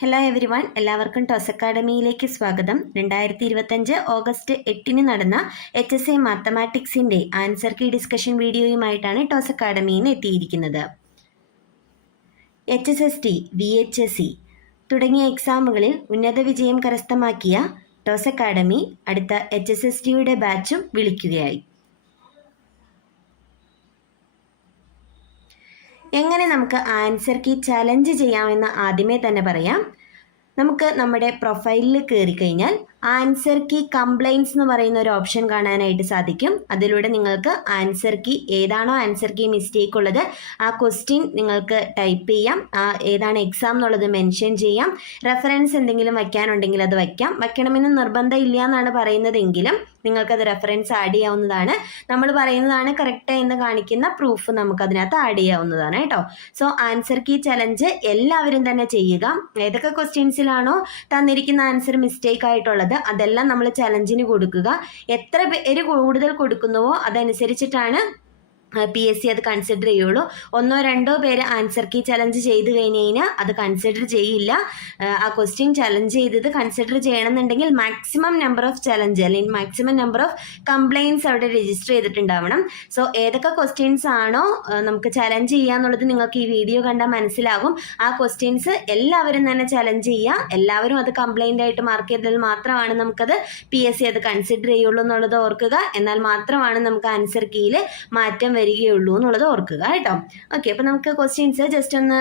Hello everyone, എല്ലാവർക്കും Toss അക്കാഡമിയിലേക്ക് സ്വാഗതം. 2025 ഓഗസ്റ്റ് 8 നടന്ന HSA മാത്തമാറ്റിക്സിൻ്റെ ആൻസർ കീ ഡിസ്കഷൻ വീഡിയോയുമായിട്ടാണ് ടോസ് അക്കാഡമിയിൽ നിന്ന് എത്തിയിരിക്കുന്നത്. HSST, VHSE തുടങ്ങിയ എക്സാമുകളിൽ ഉന്നത വിജയം കരസ്ഥമാക്കിയ ടോസ് അക്കാഡമി അടുത്ത HSSTയുടെ ബാച്ചും വിളിക്കുകയായി. എങ്ങനെ നമുക്ക് ആൻസർ കീ ചലഞ്ച് ചെയ്യാമെന്ന് ആദ്യമേ തന്നെ പറയാം. നമുക്ക് നമ്മുടെ പ്രൊഫൈലിൽ കയറി കഴിഞ്ഞാൽ ആൻസർ കീ കംപ്ലൈൻറ്റ്സ് എന്ന് പറയുന്ന ഒരു ഓപ്ഷൻ കാണാനായിട്ട് സാധിക്കും. അതിലൂടെ നിങ്ങൾക്ക് ആൻസർ കീ ഏതാണോ ആൻസർ കീ മിസ്റ്റേക്ക് ഉള്ളത് ആ ക്വസ്റ്റ്യൻ നിങ്ങൾക്ക് ടൈപ്പ് ചെയ്യാം, ഏതാണ് എക്സാം എന്നുള്ളത് മെൻഷൻ ചെയ്യാം. റെഫറൻസ് എന്തെങ്കിലും വയ്ക്കാനുണ്ടെങ്കിൽ അത് വയ്ക്കാം. വയ്ക്കണമെന്ന് നിർബന്ധം ഇല്ല എന്നാണ് പറയുന്നതെങ്കിലും നിങ്ങൾക്കത് റെഫറൻസ് ആഡ് ചെയ്യാവുന്നതാണ്. നമ്മൾ പറയുന്നതാണ് കറക്റ്റ് എന്ന് കാണിക്കുന്ന പ്രൂഫ് നമുക്കതിനകത്ത് ആഡ് ചെയ്യാവുന്നതാണ് കേട്ടോ. സോ ആൻസർ കീ ചലഞ്ച് എല്ലാവരും തന്നെ ചെയ്യുക. ഏതൊക്കെ ക്വസ്റ്റ്യൻസിലാണോ തന്നിരിക്കുന്ന ആൻസർ മിസ്റ്റേക്ക് ആയിട്ടുള്ളത് അതെല്ലാം നമ്മൾ ചലഞ്ചിന് കൊടുക്കുക. എത്ര പേര് കൂടുതൽ കൊടുക്കുന്നുവോ അതനുസരിച്ചിട്ടാണ് PSC അത് കൺസിഡർ ചെയ്യുള്ളൂ. 1-2 പേര് ആൻസർ കീ ചലഞ്ച് ചെയ്ത് കഴിഞ്ഞ് കഴിഞ്ഞാൽ അത് കൺസിഡർ ചെയ്യില്ല. ആ ക്വസ്റ്റ്യൻ ചലഞ്ച് ചെയ്തത് കൺസിഡർ ചെയ്യണമെന്നുണ്ടെങ്കിൽ മാക്സിമം നമ്പർ ഓഫ് ചലഞ്ച് അല്ലെങ്കിൽ മാക്സിമം നമ്പർ ഓഫ് കംപ്ലൈൻറ്റ്സ് അവിടെ രജിസ്റ്റർ ചെയ്തിട്ടുണ്ടാവണം. സോ ഏതൊക്കെ ക്വസ്റ്റ്യൻസ് ആണോ നമുക്ക് ചലഞ്ച് ചെയ്യാന്നുള്ളത് നിങ്ങൾക്ക് ഈ വീഡിയോ കണ്ടാൽ മനസ്സിലാകും. ആ ക്വസ്റ്റ്യൻസ് എല്ലാവരും തന്നെ ചലഞ്ച് ചെയ്യുക. എല്ലാവരും അത് കംപ്ലൈൻ്റ് ആയിട്ട് മാർക്ക് ചെയ്താൽ മാത്രമാണ് നമുക്കത് PSC അത് കൺസിഡർ ചെയ്യുള്ളൂ എന്നുള്ളത് ഓർക്കുക. എന്നാൽ മാത്രമാണ് നമുക്ക് ആൻസർ കീയിൽ മാറ്റം വരികയുള്ളൂ എന്നുള്ളത് ഓർക്കുക കേട്ടോ. ഓക്കെ, അപ്പോൾ നമുക്ക് ക്വസ്റ്റ്യൻസ് ജസ്റ്റ് ഒന്ന്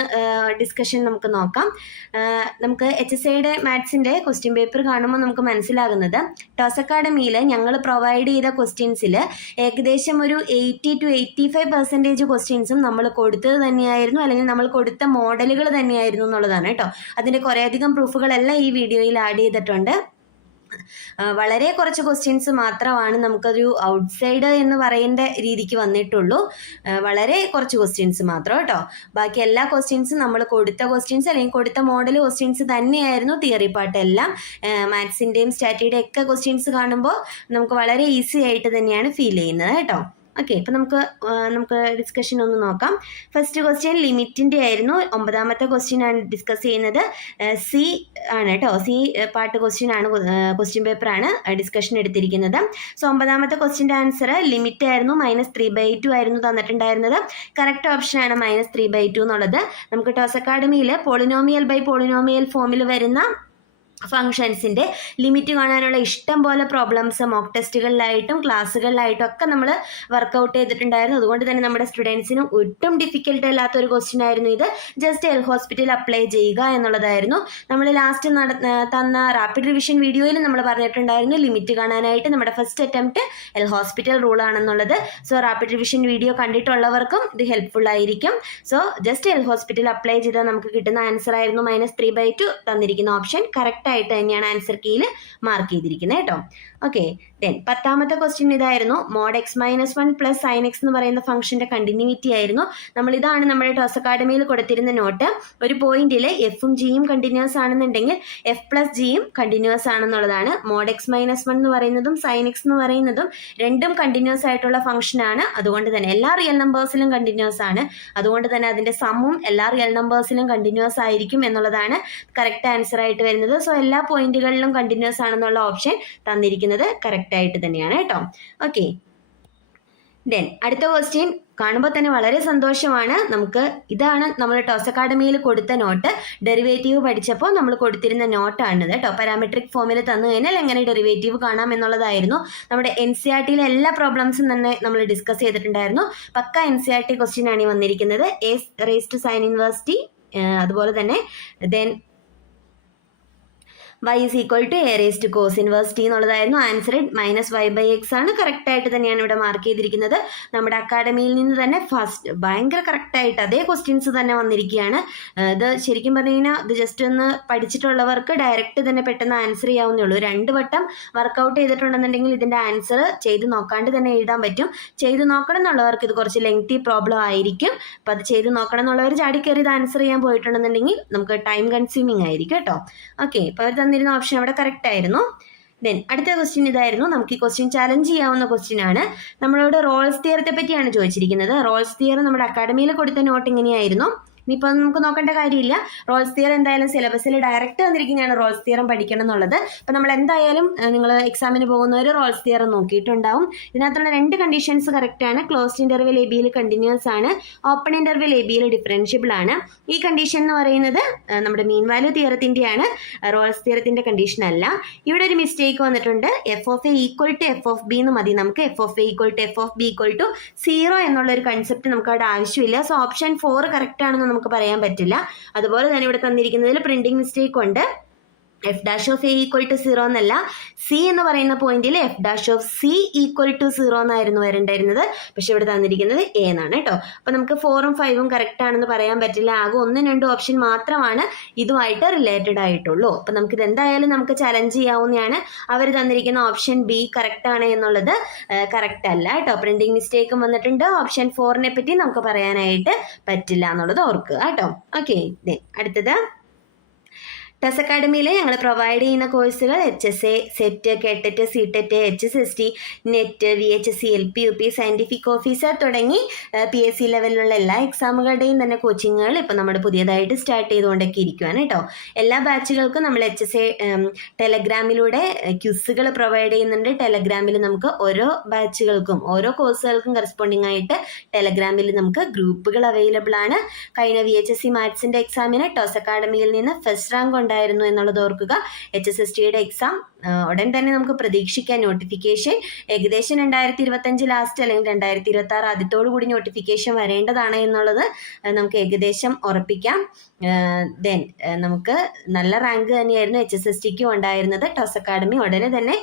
ഡിസ്കഷൻ നമുക്ക് നോക്കാം. നമുക്ക് HSAയുടെ മാത്സിൻ്റെ ക്വസ്റ്റ്യൻ പേപ്പർ കാണുമ്പോൾ നമുക്ക് മനസ്സിലാകുന്നത് ടോസ് അക്കാഡമിയിൽ ഞങ്ങൾ പ്രൊവൈഡ് ചെയ്ത ക്വസ്റ്റ്യൻസിൽ ഏകദേശം ഒരു 80 to 85% ക്വസ്റ്റ്യൻസും നമ്മൾ കൊടുത്തത് തന്നെയായിരുന്നു, അല്ലെങ്കിൽ നമ്മൾ കൊടുത്ത മോഡലുകൾ തന്നെയായിരുന്നു എന്നുള്ളതാണ് കേട്ടോ. അതിൻ്റെ കുറേയധികം പ്രൂഫുകളെല്ലാം ഈ വീഡിയോയിൽ ആഡ് ചെയ്തിട്ടുണ്ട്. വളരെ കുറച്ച് ക്വസ്റ്റ്യൻസ് മാത്രമാണ് നമുക്കൊരു ഔട്ട്സൈഡ് എന്ന് പറയേണ്ട രീതിക്ക് വന്നിട്ടുള്ളൂ. വളരെ കുറച്ച് ക്വസ്റ്റ്യൻസ് മാത്രം കേട്ടോ. ബാക്കി എല്ലാ ക്വസ്റ്റ്യൻസും നമ്മൾ കൊടുത്ത ക്വസ്റ്റ്യൻസ് അല്ലെങ്കിൽ കൊടുത്ത മോഡൽ ക്വസ്റ്റ്യൻസ് തന്നെയായിരുന്നു. തിയറി പാർട്ട് എല്ലാം മാത്സിൻ്റെയും സ്റ്റാറ്റിയുടെ ഒക്കെ ക്വസ്റ്റ്യൻസ് കാണുമ്പോൾ നമുക്ക് വളരെ ഈസി ആയിട്ട് തന്നെയാണ് ഫീൽ ചെയ്യുന്നത് കേട്ടോ. ഓക്കെ, ഇപ്പം നമുക്ക് ഡിസ്കഷൻ ഒന്ന് നോക്കാം. ഫസ്റ്റ് ക്വസ്റ്റ്യൻ ലിമിറ്റിൻ്റെ ആയിരുന്നു. 9ാമത്തെ ക്വസ്റ്റ്യൻ ആണ് ഡിസ്കസ് ചെയ്യുന്നത്. സി ആണ് കേട്ടോ. സി പാർട്ട് ക്വസ്റ്റ്യൻ ആണ്, ക്വസ്റ്റ്യൻ പേപ്പറാണ് ഡിസ്കഷൻ എടുത്തിരിക്കുന്നത്. സോ 9ാമത്തെ ക്വസ്റ്റ്യൻ്റെ ആൻസർ ലിമിറ്റ് ആയിരുന്നു. -3/2 ആയിരുന്നു തന്നിട്ടുണ്ടായിരുന്നത്. കറക്റ്റ് ഓപ്ഷനാണ് -3/2 എന്നുള്ളത്. നമുക്ക് ടോസ് അക്കാഡമിയിൽ പോളിനോമിയൽ ബൈ പോളിനോമിയൽ ഫോമിൽ വരുന്ന ഫങ്ഷൻസിൻ്റെ ലിമിറ്റ് കാണാനുള്ള ഇഷ്ടം പോലെ പ്രോബ്ലംസ് മോക്ക് ടെസ്റ്റുകളിലായിട്ടും ക്ലാസ്സുകളിലായിട്ടും ഒക്കെ നമ്മൾ വർക്കൗട്ട് ചെയ്തിട്ടുണ്ടായിരുന്നു. അതുകൊണ്ട് തന്നെ നമ്മുടെ സ്റ്റുഡൻസിന് ഒട്ടും ഡിഫിക്കൽട്ട് അല്ലാത്തൊരു ക്വസ്റ്റ്യൻ ആയിരുന്നു ഇത്. ജസ്റ്റ് എൽ ഹോസ്പിറ്റൽ അപ്ലൈ ചെയ്യുക എന്നുള്ളതായിരുന്നു. നമ്മൾ ലാസ്റ്റ് തന്ന റാപ്പിഡ് റിവിഷൻ വീഡിയോയിൽ നമ്മൾ പറഞ്ഞിട്ടുണ്ടായിരുന്നു ലിമിറ്റ് കാണാനായിട്ട് നമ്മുടെ first attempt L hospital rule ആണെന്നുള്ളത്. സോ റാപ്പിഡ് റിവിഷൻ വീഡിയോ കണ്ടിട്ടുള്ളവർക്കും ഇത് ഹെൽപ്ഫുൾ ആയിരിക്കും. So just L hospital apply ചെയ്താൽ നമുക്ക് കിട്ടുന്ന ആൻസർ ആയിരുന്നു -3/2. തന്നിരിക്കുന്ന ഓപ്ഷൻ കറക്റ്റ് ആയിട്ട് തന്നെയാണ് ആൻസർ കീയിൽ മാർക്ക് ചെയ്തിരിക്കുന്നത് കേട്ടോ. ഓക്കെ, ദെൻ 10ാമത്തെ ക്വസ്റ്റ്യൻ ഇതായിരുന്നു. mod x - 1 + sin x എന്ന് പറയുന്ന ഫംഗ്ഷന്റെ കണ്ടിന്യൂറ്റി ആയിരുന്നു. ഇതാണ് നമ്മുടെ ടോസ് അക്കാഡമിയിൽ കൊടുത്തിരുന്ന നോട്ട്. ഒരു പോയിന്റിൽ എഫും ജിയും കണ്ടിന്യൂസ് ആണെന്നുണ്ടെങ്കിൽ F + Gയും കണ്ടിന്യൂസ് ആണെന്നുള്ളതാണ്. mod x - 1 എന്ന് പറയുന്നതും sin x എന്ന് പറയുന്നതും രണ്ടും കണ്ടിന്യൂസ് ആയിട്ടുള്ള ഫംഗ്ഷൻ ആണ്. അതുകൊണ്ട് തന്നെ എല്ലാ റിയൽ നമ്പേഴ്സിലും കണ്ടിന്യൂസ് ആണ്. അതുകൊണ്ട് തന്നെ അതിന്റെ സമ്മും എല്ലാ റിയൽ നമ്പേഴ്സിലും കണ്ടിന്യൂസ് ആയിരിക്കും എന്നുള്ളതാണ് കറക്റ്റ് ആൻസർ ആയിട്ട് വരുന്നത്. സോ എല്ലാ പോയിന്റുകളിലും കണ്ടിന്യൂസ് ആണെന്നുള്ള ഓപ്ഷൻ തന്നിരിക്കുന്നത് കറക്റ്റ് ആയിട്ട് തന്നെയാണ് കേട്ടോ. ഓക്കെ, ദെൻ അടുത്ത ക്വസ്റ്റ്യൻ കാണുമ്പോൾ തന്നെ വളരെ സന്തോഷമാണ്. ഇതാണ് നമ്മൾ ടോസ് അക്കാഡമിയിൽ കൊടുത്ത നോട്ട്. ഡെറിവേറ്റീവ് പഠിച്ചപ്പോൾ നമ്മൾ കൊടുത്തിരുന്ന നോട്ടാണിത് കേട്ടോ. പാരാമെട്രിക് ഫോമിൽ തന്നു കഴിഞ്ഞാൽ എങ്ങനെ ഡെറിവേറ്റീവ് കാണാം എന്നുള്ളതായിരുന്നു. നമ്മുടെ NCERTയിലെ എല്ലാ പ്രോബ്ലംസും തന്നെ നമ്മൾ ഡിസ്കസ് ചെയ്തിട്ടുണ്ടായിരുന്നു. പക്ക NCERT ക്വസ്റ്റ്യൻ ആണ് വന്നിരിക്കുന്നത്. A⁻sin ഇൻവേഴ്സ് അതുപോലെ തന്നെ ദെൻ y = A⁻cos ഇൻവേഴ്സ് എന്നുള്ളതായിരുന്നു. ആൻസർ -y/x ആണ്. കറക്റ്റായിട്ട് തന്നെയാണ് ഇവിടെ മാർക്ക് ചെയ്തിരിക്കുന്നത്. നമ്മുടെ അക്കാഡമിയിൽ നിന്ന് തന്നെ ഫസ്റ്റ് ഭയങ്കര കറക്റ്റായിട്ട് അതേ ക്വസ്റ്റ്യൻസ് തന്നെ വന്നിരിക്കുകയാണ്. ഇത് ശരിക്കും പറഞ്ഞു കഴിഞ്ഞാൽ ഇത് ജസ്റ്റ് ഒന്ന് പഠിച്ചിട്ടുള്ളവർക്ക് ഡയറക്റ്റ് തന്നെ പെട്ടെന്ന് ആൻസർ ചെയ്യാവുന്നേ ഉള്ളൂ. 2 വട്ടം വർക്കൗട്ട് ചെയ്തിട്ടുണ്ടെന്നുണ്ടെങ്കിൽ ഇതിൻ്റെ ആൻസർ ചെയ്ത് നോക്കാണ്ട് തന്നെ എഴുതാൻ പറ്റും. ചെയ്ത് നോക്കണം എന്നുള്ളവർക്ക് ഇത് കുറച്ച് ലെങ്തി പ്രോബ്ലം ആയിരിക്കും. അപ്പം അത് ചെയ്ത് നോക്കണം എന്നുള്ളവർ ചാടിക്കയറി ഇത് ആൻസർ ചെയ്യാൻ പോയിട്ടുണ്ടെന്നുണ്ടെങ്കിൽ നമുക്ക് ടൈം കൺസ്യൂമിങ് ആയിരിക്കും കേട്ടോ. ഓക്കെ, ഇപ്പോൾ അവർ തന്നിരുന്ന ഓപ്ഷൻ അവിടെ കറക്റ്റ് ആയിരുന്നു. ദെൻ അടുത്ത ക്വസ്റ്റ്യൻ ഇതായിരുന്നു. നമുക്ക് ഈ ക്വസ്റ്റ്യൻ ചലഞ്ച് ചെയ്യാവുന്ന ക്വസ്റ്റ്യൻ ആണ്. നമ്മളോട് റോൾസ് തിയറത്തെ പറ്റിയാണ് ചോദിച്ചിരിക്കുന്നത്. റോൾസ് തിയർ നമ്മുടെ അക്കാഡമിയിൽ കൊടുത്ത നോട്ട് ഇങ്ങനെയായിരുന്നു. ഇനിയിപ്പോൾ നമുക്ക് നോക്കേണ്ട കാര്യമില്ല. റോൾസ് തിയറം എന്തായാലും സിലബസിൽ ഡയറക്റ്റ് വന്നിരിക്കുന്നതാണ് റോൾസ് തിയറം പഠിക്കണം എന്നുള്ളത്. അപ്പോൾ നമ്മൾ എന്തായാലും നിങ്ങൾ എക്സാമിന് പോകുന്നവർ റോൾസ് തിയറം നോക്കിയിട്ടുണ്ടാവും. ഇതിനകത്തുള്ള 2 കണ്ടീഷൻസ് കറക്റ്റാണ്. ക്ലോസ്ഡ് ഇൻ്റർവെൽ എ ബിയിൽ കണ്ടിന്യൂസ് ആണ്, ഓപ്പൺ ഇൻ്റർവെൽ എ ബിയിൽ ഡിഫറൻഷ്യബിൾ ആണ്. ഈ കണ്ടീഷൻ എന്ന് പറയുന്നത് നമ്മുടെ മീൻ വാല്യൂ തിയറത്തിൻ്റെയാണ്, റോൾസ് തിയറത്തിൻ്റെ കണ്ടീഷൻ അല്ല. ഇവിടെ ഒരു മിസ്റ്റേക്ക് വന്നിട്ടുണ്ട്. F of A equal to F of B എന്ന് മതി നമുക്ക്. F of A equal to F of B equal to 0 എന്നുള്ളൊരു കൺസെപ്റ്റ് നമുക്ക് അവിടെ ആവശ്യമില്ല. സോ ഓപ്ഷൻ 4 കറക്റ്റ് ആണെന്ന് നമുക്ക് പറയാൻ പറ്റില്ല. അതുപോലെ തന്നെ ഇവിടെ തന്നിരിക്കുന്നതിൽ പ്രിന്റിംഗ് മിസ്റ്റേക്ക് ഉണ്ട്. F dash of A equal to 0 എന്നല്ല, സി എന്ന് പറയുന്ന പോയിന്റിൽ F dash of C equal to 0 എന്നായിരുന്നു വരേണ്ടിരുന്നത്. പക്ഷെ ഇവിടെ തന്നിരിക്കുന്നത് എ എന്നാണ് കേട്ടോ. അപ്പോൾ നമുക്ക് 4ഉം 5ഉം കറക്റ്റ് ആണെന്ന് പറയാൻ പറ്റില്ല. ആകെ 1ഉം 2ഉം ഓപ്ഷൻ മാത്രമാണ് ഇതുമായിട്ട് റിലേറ്റഡ് ആയിട്ടുള്ളൂ. അപ്പോൾ നമുക്കിത് എന്തായാലും നമുക്ക് ചലഞ്ച് ചെയ്യാവുന്നതാണ്. അവർ തന്നിരിക്കുന്ന ഓപ്ഷൻ ബി കറക്റ്റ് ആണ് എന്നുള്ളത് കറക്റ്റ് അല്ല കേട്ടോ. പ്രിന്റിംഗ് മിസ്റ്റേക്കും വന്നിട്ടുണ്ട്. ഓപ്ഷൻ 4നെ പറ്റി നമുക്ക് പറയാനായിട്ട് പറ്റില്ല എന്നുള്ളത് ഓർക്കുക കേട്ടോ. ഓക്കെ, അടുത്തത് ടെസ് അക്കാഡമിയിൽ ഞങ്ങൾ പ്രൊവൈഡ് ചെയ്യുന്ന കോഴ്സുകൾ HSA, SET, KTET, CTET, HSST, NET, VHSC, LP, UP, scientific officer തുടങ്ങി PSC ലെവലിലുള്ള എല്ലാ എക്സാമുകളുടെയും തന്നെ കോച്ചിങ്ങുകൾ ഇപ്പോൾ നമ്മൾ പുതിയതായിട്ട് സ്റ്റാർട്ട് ചെയ്തുകൊണ്ടൊക്കെ ഇരിക്കുകയാണ് കേട്ടോ. എല്ലാ ബാച്ചുകൾക്കും നമ്മൾ HSA ടെലഗ്രാമിലൂടെ ക്വിസുകൾ പ്രൊവൈഡ് ചെയ്യുന്നുണ്ട്. ടെലഗ്രാമിൽ നമുക്ക് ഓരോ ബാച്ചുകൾക്കും ഓരോ കോഴ്സുകൾക്കും കറസ്പോണ്ടിങ് ആയിട്ട് ടെലഗ്രാമിൽ നമുക്ക് ഗ്രൂപ്പുകൾ അവൈലബിൾ ആണ്. കഴിഞ്ഞ VHSC മാത്സിൻ്റെ എക്സാമിന് ടോസ് അക്കാഡമിയിൽ നിന്ന് ഫസ്റ്റ് റാങ്ക് ഉണ്ടായിരുന്നു എന്നുള്ളത് ഓർക്കുക. HSSTയുടെ എക്സാം ഉടൻ തന്നെ നമുക്ക് പ്രതീക്ഷിക്കാൻ. നോട്ടിഫിക്കേഷൻ ഏകദേശം 2025 ലാസ്റ്റ് അല്ലെങ്കിൽ 2026 ആദ്യത്തോടു കൂടി നോട്ടിഫിക്കേഷൻ വരേണ്ടതാണ് എന്നുള്ളത് നമുക്ക് ഏകദേശം ഉറപ്പിക്കാം. ദെൻ നമുക്ക് നല്ല റാങ്ക് തന്നെയായിരുന്നു HSSTക്കും ഉണ്ടായിരുന്നത്. ടോസ് അക്കാഡമി ഉടനെ തന്നെ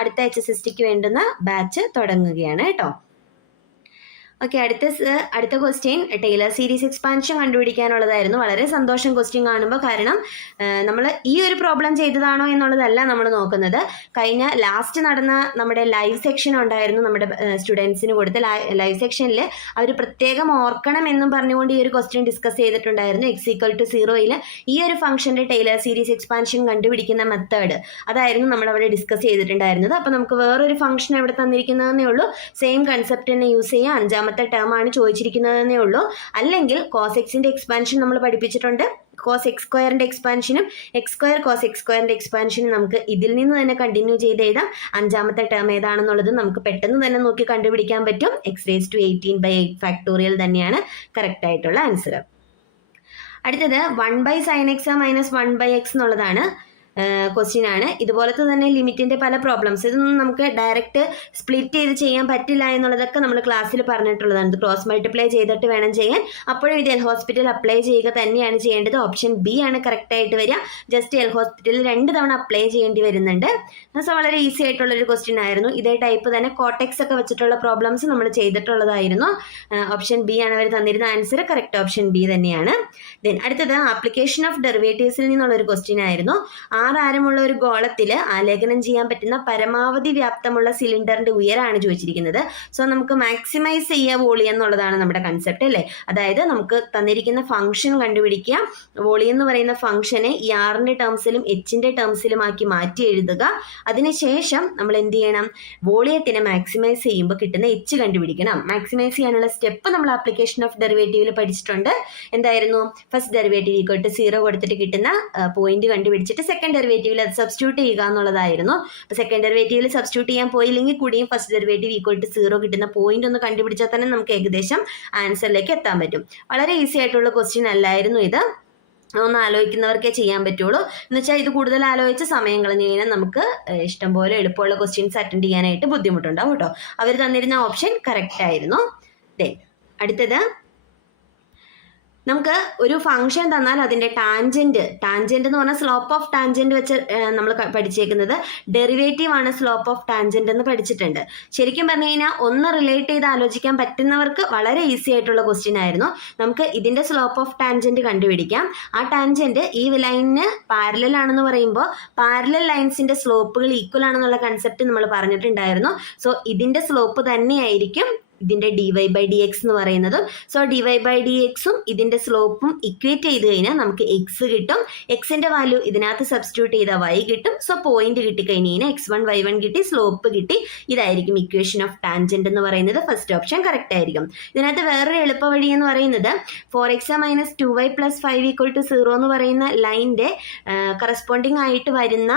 അടുത്ത HSSTക്ക് വേണ്ടുന്ന ബാച്ച് തുടങ്ങുകയാണ് കേട്ടോ. ഓക്കെ, അടുത്ത ക്വസ്റ്റ്യൻ ടൈലർ സീരീസ് എക്സ്പാൻഷൻ കണ്ടുപിടിക്കാനുള്ളതായിരുന്നു. വളരെ സന്തോഷം ക്വസ്റ്റ്യൻ കാണുമ്പോൾ. കാരണം നമ്മൾ ഈ ഒരു പ്രോബ്ലം ചെയ്തതാണോ എന്നുള്ളതല്ല നമ്മൾ നോക്കുന്നത്. കഴിഞ്ഞ ലാസ്റ്റ് നടന്ന നമ്മുടെ ലൈവ് സെക്ഷൻ ഉണ്ടായിരുന്നു, നമ്മുടെ സ്റ്റുഡൻസിന് കൊടുത്ത ലൈവ് സെക്ഷനിൽ അവർ പ്രത്യേകം ഓർക്കണം എന്നും പറഞ്ഞുകൊണ്ട് ഈ ഒരു ക്വസ്റ്റ്യൻ ഡിസ്കസ് ചെയ്തിട്ടുണ്ടായിരുന്നു. x=0യിൽ ഈ ഒരു ഫംഗ്ഷൻ്റെ ടൈലർ സീരീസ് എക്സ്പാൻഷൻ കണ്ടുപിടിക്കുന്ന മെത്തേഡ് അതായിരുന്നു നമ്മളവിടെ ഡിസ്കസ് ചെയ്തിട്ടുണ്ടായിരുന്നത്. അപ്പോൾ നമുക്ക് വേറൊരു ഫംഗ്ഷൻ അവിടെ തന്നിരിക്കുന്നതെന്നേ ഉള്ളൂ. സെയിം കൺസെപ്റ്റ് തന്നെ യൂസ് ചെയ്യാം. 5ാമത്തെ ടേം ആണ് ചോദിച്ചിരിക്കുന്നതെന്നേ ഉള്ളൂ. അല്ലെങ്കിൽ കോസ് എക്സിൻ്റെ എക്സ്പാൻഷൻ നമ്മൾ പഠിപ്പിച്ചിട്ടുണ്ട്. കോസ് എക്സ് സ്ക്വയറിൻ്റെ എക്സ്പാൻഷനും x² കോസ് എക്സ് സ്ക്വയറിൻ്റെ എക്സ്പാൻഷനും നമുക്ക് ഇതിൽ നിന്ന് തന്നെ കണ്ടിന്യൂ ചെയ്ത് എഴുതാം. 5ാമത്തെ ടേം ഏതാണെന്നുള്ളത് നമുക്ക് പെട്ടെന്ന് തന്നെ നോക്കി കണ്ടുപിടിക്കാൻ പറ്റും. x⁻18/8 ഫാക്ടോറിയൽ തന്നെയാണ് കറക്റ്റ് ആയിട്ടുള്ള ആൻസർ. അടുത്തത് 1/sin x - 1/x എന്നുള്ളതാണ് ക്വസ്റ്റ്യൻ ആണ്. ഇതുപോലത്തെ തന്നെ ലിമിറ്റിൻ്റെ പല പ്രോബ്ലംസ്, ഇതൊന്നും നമുക്ക് ഡയറക്റ്റ് സ്പ്ലിറ്റ് ചെയ്ത് ചെയ്യാൻ പറ്റില്ല എന്നുള്ളതൊക്കെ നമ്മൾ ക്ലാസ്സിൽ പറഞ്ഞിട്ടുള്ളതാണ്. ഇത് ക്രോസ് മൾട്ടിപ്ലൈ ചെയ്തിട്ട് വേണം ചെയ്യാൻ. അപ്പോഴും ഇത് എൽ ഹോസ്പിറ്റൽ അപ്ലൈ ചെയ്യുക തന്നെയാണ് ചെയ്യേണ്ടത്. ഓപ്ഷൻ ബി ആണ് കറക്റ്റായിട്ട് വരിക. ജസ്റ്റ് എൽ ഹോസ്പിറ്റലിൽ 2 തവണ അപ്ലൈ ചെയ്യേണ്ടി വരുന്നുണ്ട്. സോ വളരെ ഈസി ആയിട്ടുള്ളൊരു ക്വസ്റ്റ്യൻ ആയിരുന്നു. ഇതേ ടൈപ്പ് തന്നെ കോട്ടെക്സ് ഒക്കെ വെച്ചിട്ടുള്ള പ്രോബ്ലംസ് നമ്മൾ ചെയ്തിട്ടുള്ളതായിരുന്നു. ഓപ്ഷൻ ബി ആണ് അവർ തന്നിരുന്ന ആൻസർ. കറക്റ്റ് ഓപ്ഷൻ ബി തന്നെയാണ്. ദെൻ അടുത്തത് ആപ്ലിക്കേഷൻ ഓഫ് ഡെറിവേറ്റീവ്സിൽ നിന്നുള്ളൊരു ക്വസ്റ്റ്യൻ ആയിരുന്നു. 6 ആരമുള്ള ഒരു ഗോളത്തിൽ ആലേഖനം ചെയ്യാൻ പറ്റുന്ന പരമാവധി വ്യാപ്തമുള്ള സിലിണ്ടറിന്റെ ഉയരമാണ് ചോദിച്ചിരിക്കുന്നത്. സോ നമുക്ക് മാക്സിമൈസ് ചെയ്യുക വോളിയം എന്നുള്ളതാണ് നമ്മുടെ കൺസെപ്റ്റ് അല്ലേ. അതായത് നമുക്ക് തന്നിരിക്കുന്ന ഫംഗ്ഷൻ കണ്ടുപിടിക്കുക. വോളിയം എന്ന് പറയുന്ന ഫംഗ്ഷനെ ഈ ആറിൻ്റെ ടേംസിലും എച്ചിൻ്റെ ടേംസിലും ആക്കി മാറ്റി എഴുതുക. അതിനുശേഷം നമ്മൾ എന്ത് ചെയ്യണം, വോളിയത്തിനെ മാക്സിമൈസ് ചെയ്യുമ്പോൾ കിട്ടുന്ന എച്ച് കണ്ടുപിടിക്കണം. മാക്സിമൈസ് ചെയ്യാനുള്ള സ്റ്റെപ്പ് നമ്മൾ ആപ്ലിക്കേഷൻ ഓഫ് ഡെറിവേറ്റീവിൽ പഠിച്ചിട്ടുണ്ട്. എന്തായിരുന്നു? ഫസ്റ്റ് ഡെറിവേറ്റീവ് ഈക്വൽ ടു 0 കൊടുത്തിട്ട് കിട്ടുന്ന പോയിന്റ് കണ്ടുപിടിച്ചിട്ട് സെക്കൻഡ് ഡെറിവേറ്റീവിൽ അത് സബ്സ്റ്റിറ്റ്യൂട്ട് ചെയ്യുക എന്നുള്ളതായിരുന്നു. അപ്പോൾ സെക്കൻഡ് ഡെറിവേറ്റീവിൽ സബ്സ്റ്റിറ്റ്യൂട്ട് ചെയ്യാൻ പോയില്ലെങ്കിൽ കൂടിയും ഫസ്റ്റ് ഡെറിവേറ്റീവ് ഈക്വൽ ടു 0 കിട്ടുന്ന പോയിന്റ് ഒന്ന് കണ്ടുപിടിച്ചാൽ തന്നെ നമുക്ക് ഏകദേശം ആൻസറിലേക്ക് എത്താൻ പറ്റും. വളരെ ഈസി ആയിട്ടുള്ള ക്വസ്റ്റ്യൻ അല്ലായിരുന്നു ഇത്. ഒന്ന് ആലോചിക്കുന്നവർക്കേ ചെയ്യാൻ പറ്റുള്ളൂ. എന്ന് വെച്ചാൽ ഇത് കൂടുതൽ ആലോചിച്ച് സമയം കളഞ്ഞു കഴിഞ്ഞാൽ നമുക്ക് ഇഷ്ടംപോലെ എളുപ്പമുള്ള ക്വസ്റ്റ്യൻസ് അറ്റൻഡ് ചെയ്യാനായിട്ട് ബുദ്ധിമുട്ടുണ്ടാവും കേട്ടോ. അവർ തന്നിരുന്ന ഓപ്ഷൻ കറക്റ്റ് ആയിരുന്നു. അടുത്തത് നമുക്ക് ഒരു ഫംഗ്ഷൻ തന്നാൽ അതിൻ്റെ ടാൻജൻറ്റ് എന്ന് പറഞ്ഞാൽ സ്ലോപ്പ് ഓഫ് ടാൻജൻറ്റ് വെച്ച് നമ്മൾ പഠിച്ചേക്കുന്നത് ഡെറിവേറ്റീവ് ആണ് സ്ലോപ്പ് ഓഫ് ടാൻജൻറ്റ് എന്ന് പഠിച്ചിട്ടുണ്ട്. ശരിക്കും പറഞ്ഞു കഴിഞ്ഞാൽ ഒന്ന് റിലേറ്റ് ചെയ്ത് ആലോചിക്കാൻ പറ്റുന്നവർക്ക് വളരെ ഈസി ആയിട്ടുള്ള ക്വസ്റ്റ്യൻ ആയിരുന്നു. നമുക്ക് ഇതിൻ്റെ സ്ലോപ്പ് ഓഫ് ടാൻജൻറ്റ് കണ്ടുപിടിക്കാം. ആ ടാൻജൻറ്റ് ഈ ലൈനിന് പാരലൽ ആണെന്ന് പറയുമ്പോൾ പാരലൽ ലൈൻസിൻ്റെ സ്ലോപ്പുകൾ ഈക്വൽ ആണെന്നുള്ള കൺസെപ്റ്റ് നമ്മൾ പറഞ്ഞിട്ടുണ്ടായിരുന്നു. സോ ഇതിൻ്റെ സ്ലോപ്പ് തന്നെയായിരിക്കും ഇതിൻ്റെ dy/dx എന്ന് പറയുന്നതും. സോ dy/dxും ഇതിൻ്റെ സ്ലോപ്പും ഇക്വേറ്റ് ചെയ്ത് കഴിഞ്ഞാൽ നമുക്ക് എക്സ് കിട്ടും. എക്സിൻ്റെ വാല്യൂ ഇതിനകത്ത് സബ്സ്റ്റിറ്റ്യൂട്ട് ചെയ്താൽ y കിട്ടും. സോ പോയിന്റ് കിട്ടിക്കഴിഞ്ഞ് കഴിഞ്ഞാൽ x1 y1 കിട്ടി, സ്ലോപ്പ് കിട്ടി. ഇതായിരിക്കും ഇക്വേഷൻ ഓഫ് ടാൻജന്റ് എന്ന് പറയുന്നത്. ഫസ്റ്റ് ഓപ്ഷൻ കറക്റ്റ് ആയിരിക്കും. ഇതിനകത്ത് വേറൊരു എളുപ്പ വഴി എന്ന് പറയുന്നത് 4x - 2y + 5 = 0 എന്ന് പറയുന്ന ലൈനിൻ്റെ കറസ്പോണ്ടിങ് ആയിട്ട് വരുന്ന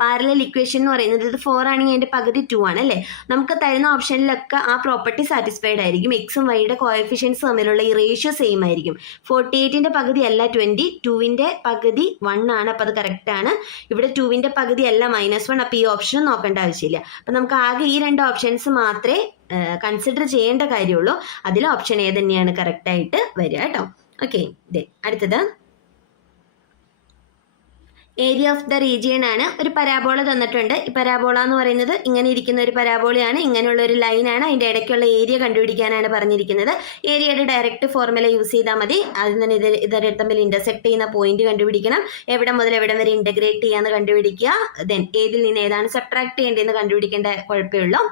പാരലൽ ഇക്വേഷൻ എന്ന് പറയുന്നത് ഇത് 4 ആണെങ്കിൽ അതിൻ്റെ പകുതി 2 ആണ് അല്ലേ. നമുക്ക് തരുന്ന ഓപ്ഷനിലൊക്കെ ആ പ്രോപ്പർട്ടി സാറ്റിസ്ഫൈഡ് ആയിരിക്കും. എക്സും വൈയുടെ കോഎഫിഷ്യൻസ് തമ്മിലുള്ള ഈ റേഷ്യോ സെയിം ആയിരിക്കും. 48ൻ്റെ പകുതി അല്ല 20, 2ൻ്റെ പകുതി 1 ആണ്. അപ്പോൾ അത് കറക്റ്റാണ്. ഇവിടെ 2ൻ്റെ പകുതി അല്ല -1. അപ്പോൾ ഈ ഓപ്ഷൻ നോക്കേണ്ട ആവശ്യമില്ല. അപ്പം നമുക്ക് ആകെ ഈ 2 ഓപ്ഷൻസ് മാത്രമേ കൺസിഡർ ചെയ്യേണ്ട കാര്യമുള്ളൂ. അതിൽ ഓപ്ഷൻ ഏത് തന്നെയാണ് കറക്റ്റായിട്ട് വരിക കേട്ടോ. ഓക്കെ, അടുത്തത് ഏരിയ ഓഫ് ദ റീജിയൻ ആണ്. ഒരു പരാബോള തന്നിട്ടുണ്ട്. ഈ പരാബോള എന്ന് പറയുന്നത് ഇങ്ങനെ ഇരിക്കുന്ന ഒരു പരാബോളയാണ്. ഇങ്ങനെയുള്ള ഒരു ലൈനാണ്. അതിൻ്റെ ഇടയ്ക്കുള്ള ഏരിയ കണ്ടുപിടിക്കാനാണ് പറഞ്ഞിരിക്കുന്നത്. ഏരിയയുടെ ഡയറക്റ്റ് ഫോർമുല യൂസ് ചെയ്താൽ മതി. അതിൽ നിന്ന് ഇതര തമ്മിൽ ഇന്റർസെക്ട് ചെയ്യുന്ന പോയിന്റ് കണ്ടുപിടിക്കണം. എവിടെ മുതൽ എവിടെ വരെ ഇന്റഗ്രേറ്റ് ചെയ്യാന്ന് കണ്ടുപിടിക്കുക. ദെൻ ഏതിൽ നിന്ന് ഏതാണ് സബ്ട്രാക്ട് ചെയ്യേണ്ടതെന്ന് കണ്ടുപിടിക്കേണ്ട കുഴപ്പമുള്ളൂ.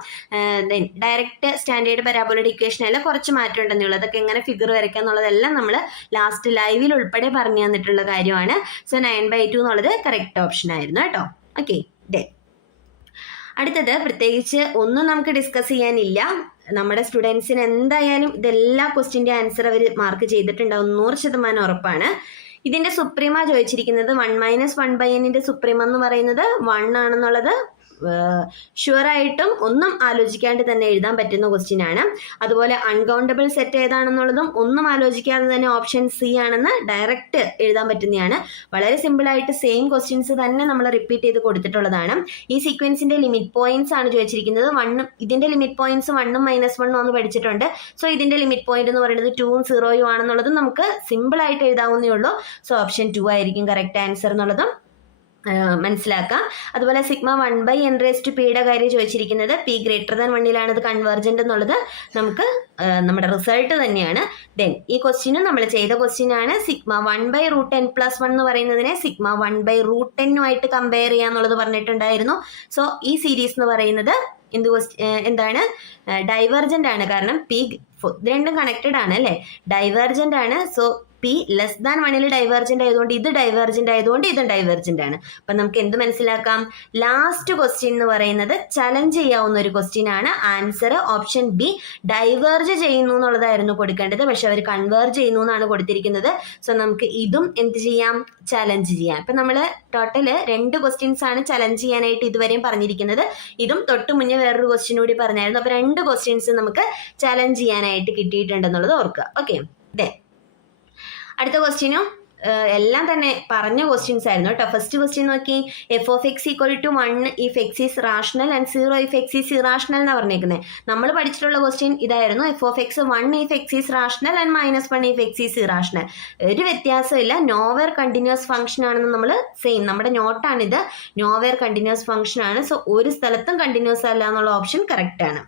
ദെൻ ഡയറക്റ്റ് സ്റ്റാൻഡേർഡ് പരാബോളയുടെ ഇക്വേഷൻ അല്ല, കുറച്ച് മാറ്റം ഉണ്ടെന്നുള്ളൂ. അതൊക്കെ എങ്ങനെ ഫിഗർ വരയ്ക്കുക എന്നുള്ളതെല്ലാം നമ്മൾ ലാസ്റ്റ് ലൈവിൽ ഉൾപ്പെടെ പറഞ്ഞു തന്നിട്ടുള്ള കാര്യമാണ്. സോ 9/2 എന്നുള്ളത് കറക്റ്റ് ഓപ്ഷൻ ആയിരുന്നു കേട്ടോ. ഓക്കെ, അടുത്തത് പ്രത്യേകിച്ച് ഒന്നും നമുക്ക് ഡിസ്കസ് ചെയ്യാനില്ല. നമ്മുടെ സ്റ്റുഡൻസിന് എന്തായാലും ഇതെല്ലാ ക്വസ്റ്റ്യൻ്റെ ആൻസർ അവർ മാർക്ക് ചെയ്തിട്ടുണ്ടാവും, 100% ഉറപ്പാണ്. ഇതിൻ്റെ സുപ്രീമ ചോദിച്ചിരിക്കുന്നത് 1 - 1/n സുപ്രീമ എന്ന് പറയുന്നത് 1 ആണെന്നുള്ളത് ഷുവറായിട്ടും ഒന്നും ആലോചിക്കാണ്ട് തന്നെ എഴുതാൻ പറ്റുന്ന ക്വസ്റ്റ്യൻ ആണ്. അതുപോലെ അൺകൗണ്ടബിൾ സെറ്റ് ഏതാണെന്നുള്ളതും ഒന്നും ആലോചിക്കാതെ തന്നെ ഓപ്ഷൻ സി ആണെന്ന് ഡയറക്റ്റ് എഴുതാൻ പറ്റുന്നതാണ്. വളരെ സിമ്പിളായിട്ട് സെയിം ക്വസ്റ്റ്യൻസ് തന്നെ നമ്മൾ റിപ്പീറ്റ് ചെയ്ത് കൊടുത്തിട്ടുള്ളതാണ്. ഈ സീക്വൻസിന്റെ ലിമിറ്റ് പോയിന്റ്സ് ആണ് ചോദിച്ചിരിക്കുന്നത്. 1 ഇതിന്റെ ലിമിറ്റ് പോയിന്റ്സ് 1ഉം -1ഉം ഒന്ന് പഠിച്ചിട്ടുണ്ട്. സോ ഇതിന്റെ ലിമിറ്റ് പോയിന്റ് എന്ന് പറയുന്നത് 2ഉം 0ഉം ആണെന്നുള്ളത് നമുക്ക് സിമ്പിൾ ആയിട്ട് എഴുതാവുന്നേ ഉള്ളൂ. സോ ഓപ്ഷൻ 2 ആയിരിക്കും കറക്റ്റ് ആൻസർ എന്നുള്ളതും മനസ്സിലാക്കാം. അതുപോലെ സിഗ്മ 1/n⁻p കാര്യം ചോദിച്ചിരിക്കുന്നത് p > 1 ഇത് കൺവേർജന്റ് എന്നുള്ളത് നമുക്ക് നമ്മുടെ റിസൾട്ട് തന്നെയാണ്. ദെൻ ഈ ക്വസ്റ്റ്യനും നമ്മൾ ചെയ്ത ക്വസ്റ്റ്യൻ ആണ്. സിഗ്മ 1/√n+1 എന്ന് പറയുന്നതിനെ സിഗ്മ 1/√10 കമ്പയർ ചെയ്യാന്നുള്ളത് പറഞ്ഞിട്ടുണ്ടായിരുന്നു. സോ ഈ സീരീസ് എന്ന് പറയുന്നത് എന്താണ് ഡൈവേർജന്റ് ആണ്. കാരണം p രണ്ടും കണക്റ്റഡ് ആണ് അല്ലേ, ഡൈവേർജന്റ് ആണ്. സോ p <1 ഡൈവേർജന്റ് ആയതുകൊണ്ട് ഇത് ഡൈവേർജന്റ് ആയതുകൊണ്ട് ഇതും ഡൈവേർജന്റ് ആണ്. അപ്പം നമുക്ക് എന്ത് മനസ്സിലാക്കാം, ലാസ്റ്റ് ക്വസ്റ്റ്യൻ എന്ന് പറയുന്നത് ചലഞ്ച് ചെയ്യാവുന്ന ഒരു ക്വസ്റ്റ്യൻ ആണ്. ആൻസർ ഓപ്ഷൻ ബി ഡൈവേർജ് ചെയ്യുന്നു എന്നുള്ളതായിരുന്നു കൊടുക്കേണ്ടത്, പക്ഷെ അവർ കൺവേർജ് ചെയ്യുന്നു എന്നാണ് കൊടുത്തിരിക്കുന്നത്. സോ നമുക്ക് ഇതും എന്ത് ചെയ്യാം, ചലഞ്ച് ചെയ്യാം. ഇപ്പം നമ്മൾ ടോട്ടല് 2 ക്വസ്റ്റ്യൻസ് ആണ് ചലഞ്ച് ചെയ്യാനായിട്ട് ഇതുവരെയും പറഞ്ഞിരിക്കുന്നത്. ഇതും തൊട്ട് മുന്നേ വേറൊരു ക്വസ്റ്റ്യൻ കൂടി പറഞ്ഞായിരുന്നു. അപ്പോൾ 2 ക്വസ്റ്റ്യൻസ് നമുക്ക് ചലഞ്ച് ചെയ്യാനായിട്ട് കിട്ടിയിട്ടുണ്ടെന്നുള്ളത് ഓർക്കുക. ഓക്കെ, അടുത്ത ക്വസ്റ്റ്യനും എല്ലാം തന്നെ പറഞ്ഞ ക്വസ്റ്റ്യൻസ് ആയിരുന്നു കേട്ടോ. ഫസ്റ്റ് ക്വസ്റ്റ്യൻ നോക്കി, f(x = 1 if x is rational and 0 if x is irrational എന്നാണ് പറഞ്ഞേക്കുന്നത്. നമ്മൾ പഠിച്ചിട്ടുള്ള ക്വസ്റ്റ്യൻ ഇതായിരുന്നു, f(x 1 if x is rational and -1 if x is irrational. ഒരു വ്യത്യാസമില്ല, നോവെയർ കണ്ടിന്യൂസ് ഫംഗ്ഷൻ ആണെന്ന് നമ്മൾ സെയിം നമ്മുടെ നോട്ടാണിത്, നോവെയർ കണ്ടിന്യൂസ് ഫംഗ്ഷൻ ആണ്. സോ ഒരു സ്ഥലത്തും കണ്ടിന്യൂസ് അല്ല എന്നുള്ള ഓപ്ഷൻ കറക്റ്റ് ആണ്.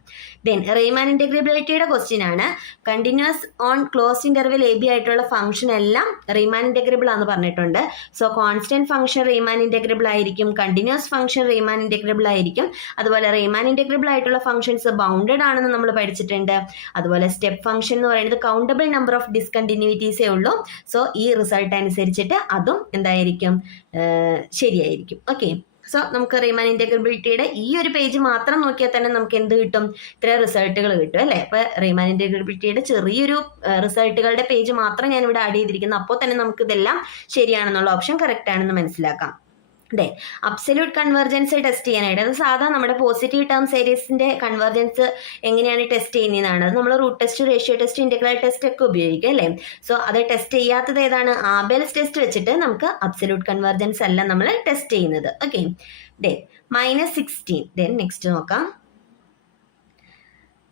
ദെൻ റീമാൻ ഇന്റഗ്രബിലിറ്റിയുടെ ക്വസ്റ്റ്യൻ ആണ്. Continuous on closed interval AB ആയിട്ടുള്ള ഫംഗ്ഷൻ എല്ലാം റീമാൻ ഇന്റഗ്രബിൾ ആണെന്ന് പറഞ്ഞിട്ടുണ്ട്. സോ കോൺസ്റ്റന്റ് ഫംഗ്ഷൻ റീമാൻ ഇന്റഗ്രബിൾ ആയിരിക്കും, കണ്ടിന്യൂസ് ഫംഗ്ഷൻ റീമാൻ ഇന്റഗ്രബിൾ ആയിരിക്കും. അതുപോലെ റീമാൻ ഇന്റഗ്രബിൾ ആയിട്ടുള്ള ഫംഗ്ഷൻസ് ബൗണ്ടഡ് ആണെന്ന് നമ്മൾ പഠിച്ചിട്ടുണ്ട്. അതുപോലെ സ്റ്റെപ്പ് ഫംഗ്ഷൻ എന്ന് പറയുന്നത് കൗണ്ടബിൾ നമ്പർ ഓഫ് ഡിസ്കണ്ടിന്യൂയിറ്റീസേ ഉള്ളൂ. സോ ഈ റിസൾട്ട് അനുസരിച്ചിട്ട് അതും എന്തായിരിക്കും, ശരിയായിരിക്കും. ഓക്കെ, സോ നമുക്ക് റീമാൻ ഇന്റഗ്രബിലിറ്റിയുടെ ഈ ഒരു പേജ് മാത്രം നോക്കിയാൽ തന്നെ നമുക്ക് എന്ത് കിട്ടും, ഇത്ര റിസൾട്ടുകൾ കിട്ടും അല്ലേ. അപ്പോൾ റീമാൻ ഇന്റഗ്രബിലിറ്റിയുടെ ചെറിയൊരു റിസൾട്ടുകളുടെ പേജ് മാത്രം ഞാൻ ഇവിടെ ആഡ് ചെയ്തിരിക്കുന്നു. അപ്പോൾ തന്നെ നമുക്ക് ഇതെല്ലാം ശരിയാണെന്നുള്ള ഓപ്ഷൻ കറക്റ്റ് ആണെന്ന് മനസ്സിലാക്കാം. ദെൻ അബ്സല്യൂട്ട് കൺവെർജൻസ് ടെസ്റ്റ് ചെയ്യാനായിട്ട്, അത് സാധാരണ നമ്മുടെ പോസിറ്റീവ് ടേം സീരീസിന്റെ കൺവെർജൻസ് എങ്ങനെയാണ് ടെസ്റ്റ് ചെയ്യുന്നതാണ്, അത് നമ്മൾ root test, ratio test, integral test ഒക്കെ ഉപയോഗിക്കും അല്ലേ. സോ അത് ടെസ്റ്റ് ചെയ്യാത്തത് ഏതാണ്, ആബെൽസ് ടെസ്റ്റ് വെച്ചിട്ട് നമുക്ക് അബ്സല്യൂട്ട് കൺവെർജൻസ് അല്ല നമ്മൾ ടെസ്റ്റ് ചെയ്യുന്നത്. Okay, then -16. ദെൻ നെക്സ്റ്റ് നോക്കാം.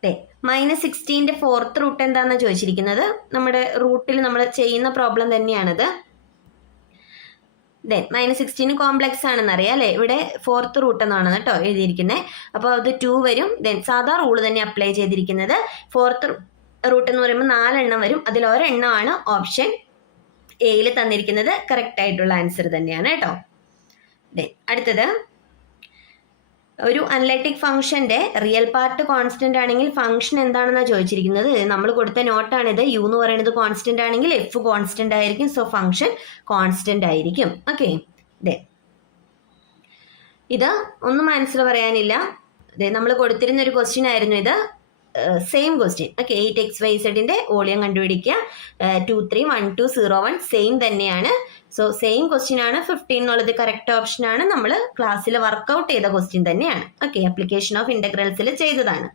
-16ന്റെ 4th റൂട്ട് എന്താണെന്ന് ചോദിച്ചിരിക്കുന്നത്. നമ്മുടെ റൂട്ടിൽ നമ്മൾ ചെയ്യുന്ന പ്രോബ്ലം തന്നെയാണത്. ദെൻ -16 കോംപ്ലക്സ് ആണെന്ന് അറിയാം അല്ലേ. ഇവിടെ 4th റൂട്ട് എന്നാണ് കേട്ടോ എഴുതിയിരിക്കുന്നത്. അപ്പോൾ അത് 2 വരും. ദെൻ സാധാ റൂള് തന്നെ അപ്ലൈ ചെയ്തിരിക്കുന്നത്. 4th റൂട്ട് എന്ന് പറയുമ്പോൾ 4 എണ്ണം വരും. അതിൽ ഒരെണ്ണമാണ് ഓപ്ഷൻ എയിൽ തന്നിരിക്കുന്നത്. കറക്റ്റ് ആയിട്ടുള്ള ആൻസർ തന്നെയാണ് കേട്ടോ. ദെൻ അടുത്തത് ഒരു അനലറ്റിക് ഫംഗ്ഷന്റെ റിയൽ പാർട്ട് കോൺസ്റ്റന്റ് ആണെങ്കിൽ ഫംഗ്ഷൻ എന്താണെന്നാണ് ചോദിച്ചിരിക്കുന്നത്. നമ്മൾ കൊടുത്ത നോട്ടാണിത്. യു എന്ന് പറയുന്നത് കോൺസ്റ്റന്റ് ആണെങ്കിൽ എഫ് കോൺസ്റ്റന്റ് ആയിരിക്കും. സോ ഫംഗ്ഷൻ കോൺസ്റ്റന്റ് ആയിരിക്കും. ഓക്കെ, ഇത് ഒന്നും ആൻസർ പറയാനില്ല. നമ്മൾ കൊടുത്തിരുന്ന ഒരു ക്വസ്റ്റ്യൻ ആയിരുന്നു ഇത്. Same question. ഓക്കെ, 8xyzന്റെ വോളിയം കണ്ടുപിടിക്കുക. 2 3 1 2 0 1 സെയിം തന്നെയാണ്. സോ സെയിം ക്വസ്റ്റ്യൻ ആണ്. 15 എന്നുള്ളത് കറക്റ്റ് ഓപ്ഷൻ ആണ്. നമ്മൾ ക്ലാസ്സിൽ വർക്ക്ഔട്ട് ചെയ്ത ക്വസ്റ്റ്യൻ തന്നെയാണ്. ഓക്കെ, ആപ്ലിക്കേഷൻ ഓഫ് ഇന്റഗ്രൽസിൽ ചെയ്തതാണ്.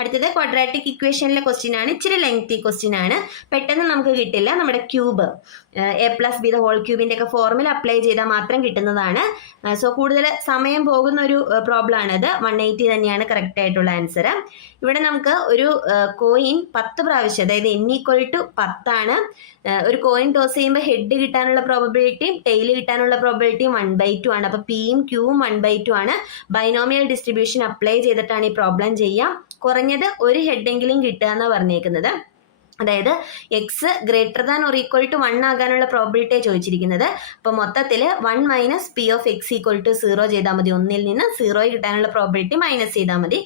അടുത്തത് ക്വാഡ്രാറ്റിക് ഇക്വേഷനിലെ ക്വസ്റ്റ്യൻ ആണ്. ഇച്ചിരി ലെങ്തി ക്വസ്റ്റ്യൻ ആണ്, പെട്ടെന്ന് നമുക്ക് കിട്ടില്ല. നമ്മുടെ ക്യൂബ് a+b ദ ഹോൾ ക്യൂബിന്റെ ഒക്കെ ഫോർമുല അപ്ലൈ ചെയ്താൽ മാത്രം കിട്ടുന്നതാണ്. സോ കൂടുതൽ സമയം പോകുന്ന ഒരു പ്രോബ്ലം ആണിത്. 180 തന്നെയാണ് കറക്റ്റ് ആയിട്ടുള്ള ആൻസർ. ഇവിടെ നമുക്ക് ഒരു കോയിൻ 10 പ്രാവശ്യം, അതായത് n=10 ആണ്. ഒരു കോയിൻ ടോസ് ചെയ്യുമ്പോൾ ഹെഡ് കിട്ടാനുള്ള പ്രോബബിലിറ്റിയും ടെയിൽ കിട്ടാനുള്ള പ്രോബബിലിറ്റിയും 1/2 ആണ്. അപ്പോൾ പിയും ക്യൂവും 1/2 ആണ്. ബൈനോമിയൽ ഡിസ്ട്രിബ്യൂഷൻ അപ്ലൈ ചെയ്തിട്ടാണ് ഈ പ്രോബ്ലം ചെയ്യുക. കുറഞ്ഞത് ഒരു ഹെഡെങ്കിലും കിട്ടുക എന്നാണ് പറഞ്ഞേക്കുന്നത്. അതായത് X greater than or equal to 1 ആകാനുള്ള പ്രോബിലിറ്റി ചോദിച്ചിരിക്കുന്നത്. അപ്പോൾ മൊത്തത്തിൽ 1 - p of x = 0 ചെയ്താൽ മതി. 1ൽ നിന്ന് 0 കിട്ടാനുള്ള പ്രോബിലിറ്റി മൈനസ് ചെയ്താൽ മതി.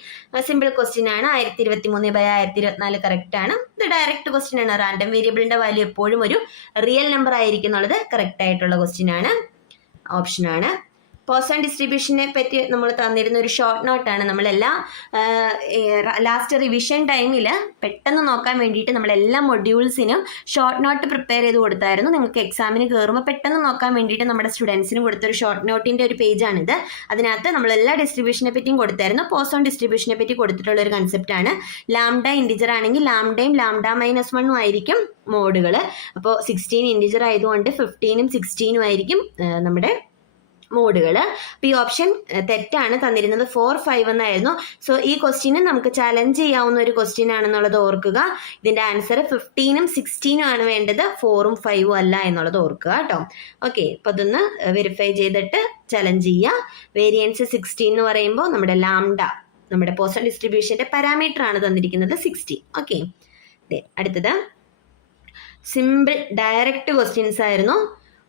സിമ്പിൾ ക്വസ്റ്റ്യൻ ആണ്. 1023/1024 കറക്റ്റ് ആണ്. ഇത് ഡയറക്റ്റ് ക്വസ്റ്റ്യൻ ആണ്. റാൻഡം വേരിയബിളിന്റെ വാല്യൂ എപ്പോഴും ഒരു റിയൽ നമ്പർ ആയിരിക്കും എന്നുള്ളത് കറക്റ്റ് ആയിട്ടുള്ള ക്വസ്റ്റ്യൻ ആണ്. ഓപ്ഷനാണ്. പോസൺ ഡിസ്ട്രിബ്യൂഷനെ പറ്റി നമ്മൾ തന്നിരുന്ന ഒരു ഷോർട്ട് നോട്ടാണ്. നമ്മളെല്ലാം ലാസ്റ്റ് റിവിഷൻ ടൈമിൽ പെട്ടെന്ന് നോക്കാൻ വേണ്ടിയിട്ട് നമ്മളെല്ലാ മൊഡ്യൂൾസിനും ഷോർട്ട് നോട്ട് പ്രിപ്പയർ ചെയ്ത് കൊടുത്തായിരുന്നു. നിങ്ങൾക്ക് എക്സാമിന് കയറുമ്പോൾ പെട്ടെന്ന് നോക്കാൻ വേണ്ടിയിട്ട് നമ്മുടെ സ്റ്റുഡൻസിന് കൊടുത്തൊരു ഷോർട്ട് നോട്ടിൻ്റെ ഒരു പേജാണിത്. അതിനകത്ത് നമ്മളെല്ലാ ഡിസ്ട്രിബ്യൂഷനെ പറ്റിയും കൊടുത്തായിരുന്നു. പോസൺ ഡിസ്ട്രിബ്യൂഷനെ പറ്റി കൊടുത്തിട്ടുള്ള ഒരു കൺസെപ്റ്റാണ്. ലാംഡ ഇൻഡിജർ ആണെങ്കിൽ ലാംഡയും λ-1 ആയിരിക്കും മോഡുകൾ. അപ്പോൾ 16 ഇൻഡിജർ ആയതുകൊണ്ട് 15ഉം 16ഉം ആയിരിക്കും നമ്മുടെ മോഡുകൾ. അപ്പോൾ ഈ ഓപ്ഷൻ തെറ്റാണ്. തന്നിരുന്നത് 4 5 എന്നായിരുന്നു. സോ ഈ ക്വസ്റ്റ്യന് നമുക്ക് ചലഞ്ച് ചെയ്യാവുന്ന ഒരു ക്വസ്റ്റ്യൻ ആണെന്നുള്ളത് ഓർക്കുക. ഇതിൻ്റെ ആൻസർ 15ഉം 16ഉം ആണ് വേണ്ടത്, 4ഉം 5ഉം അല്ല എന്നുള്ളത് ഓർക്കുക കേട്ടോ. ഓക്കെ, അപ്പോൾ അതൊന്ന് വെരിഫൈ ചെയ്തിട്ട് ചലഞ്ച് ചെയ്യുക. വേരിയൻസ് 16 എന്ന് പറയുമ്പോൾ നമ്മുടെ ലാംഡ, നമ്മുടെ പോസൺ ഡിസ്ട്രിബ്യൂഷൻ്റെ പാരാമീറ്റർ ആണ് തന്നിരിക്കുന്നത് 60. ഓക്കെ, അടുത്തത് സിമ്പിൾ ഡയറക്റ്റ് ക്വസ്റ്റ്യൻസ് ആയിരുന്നു.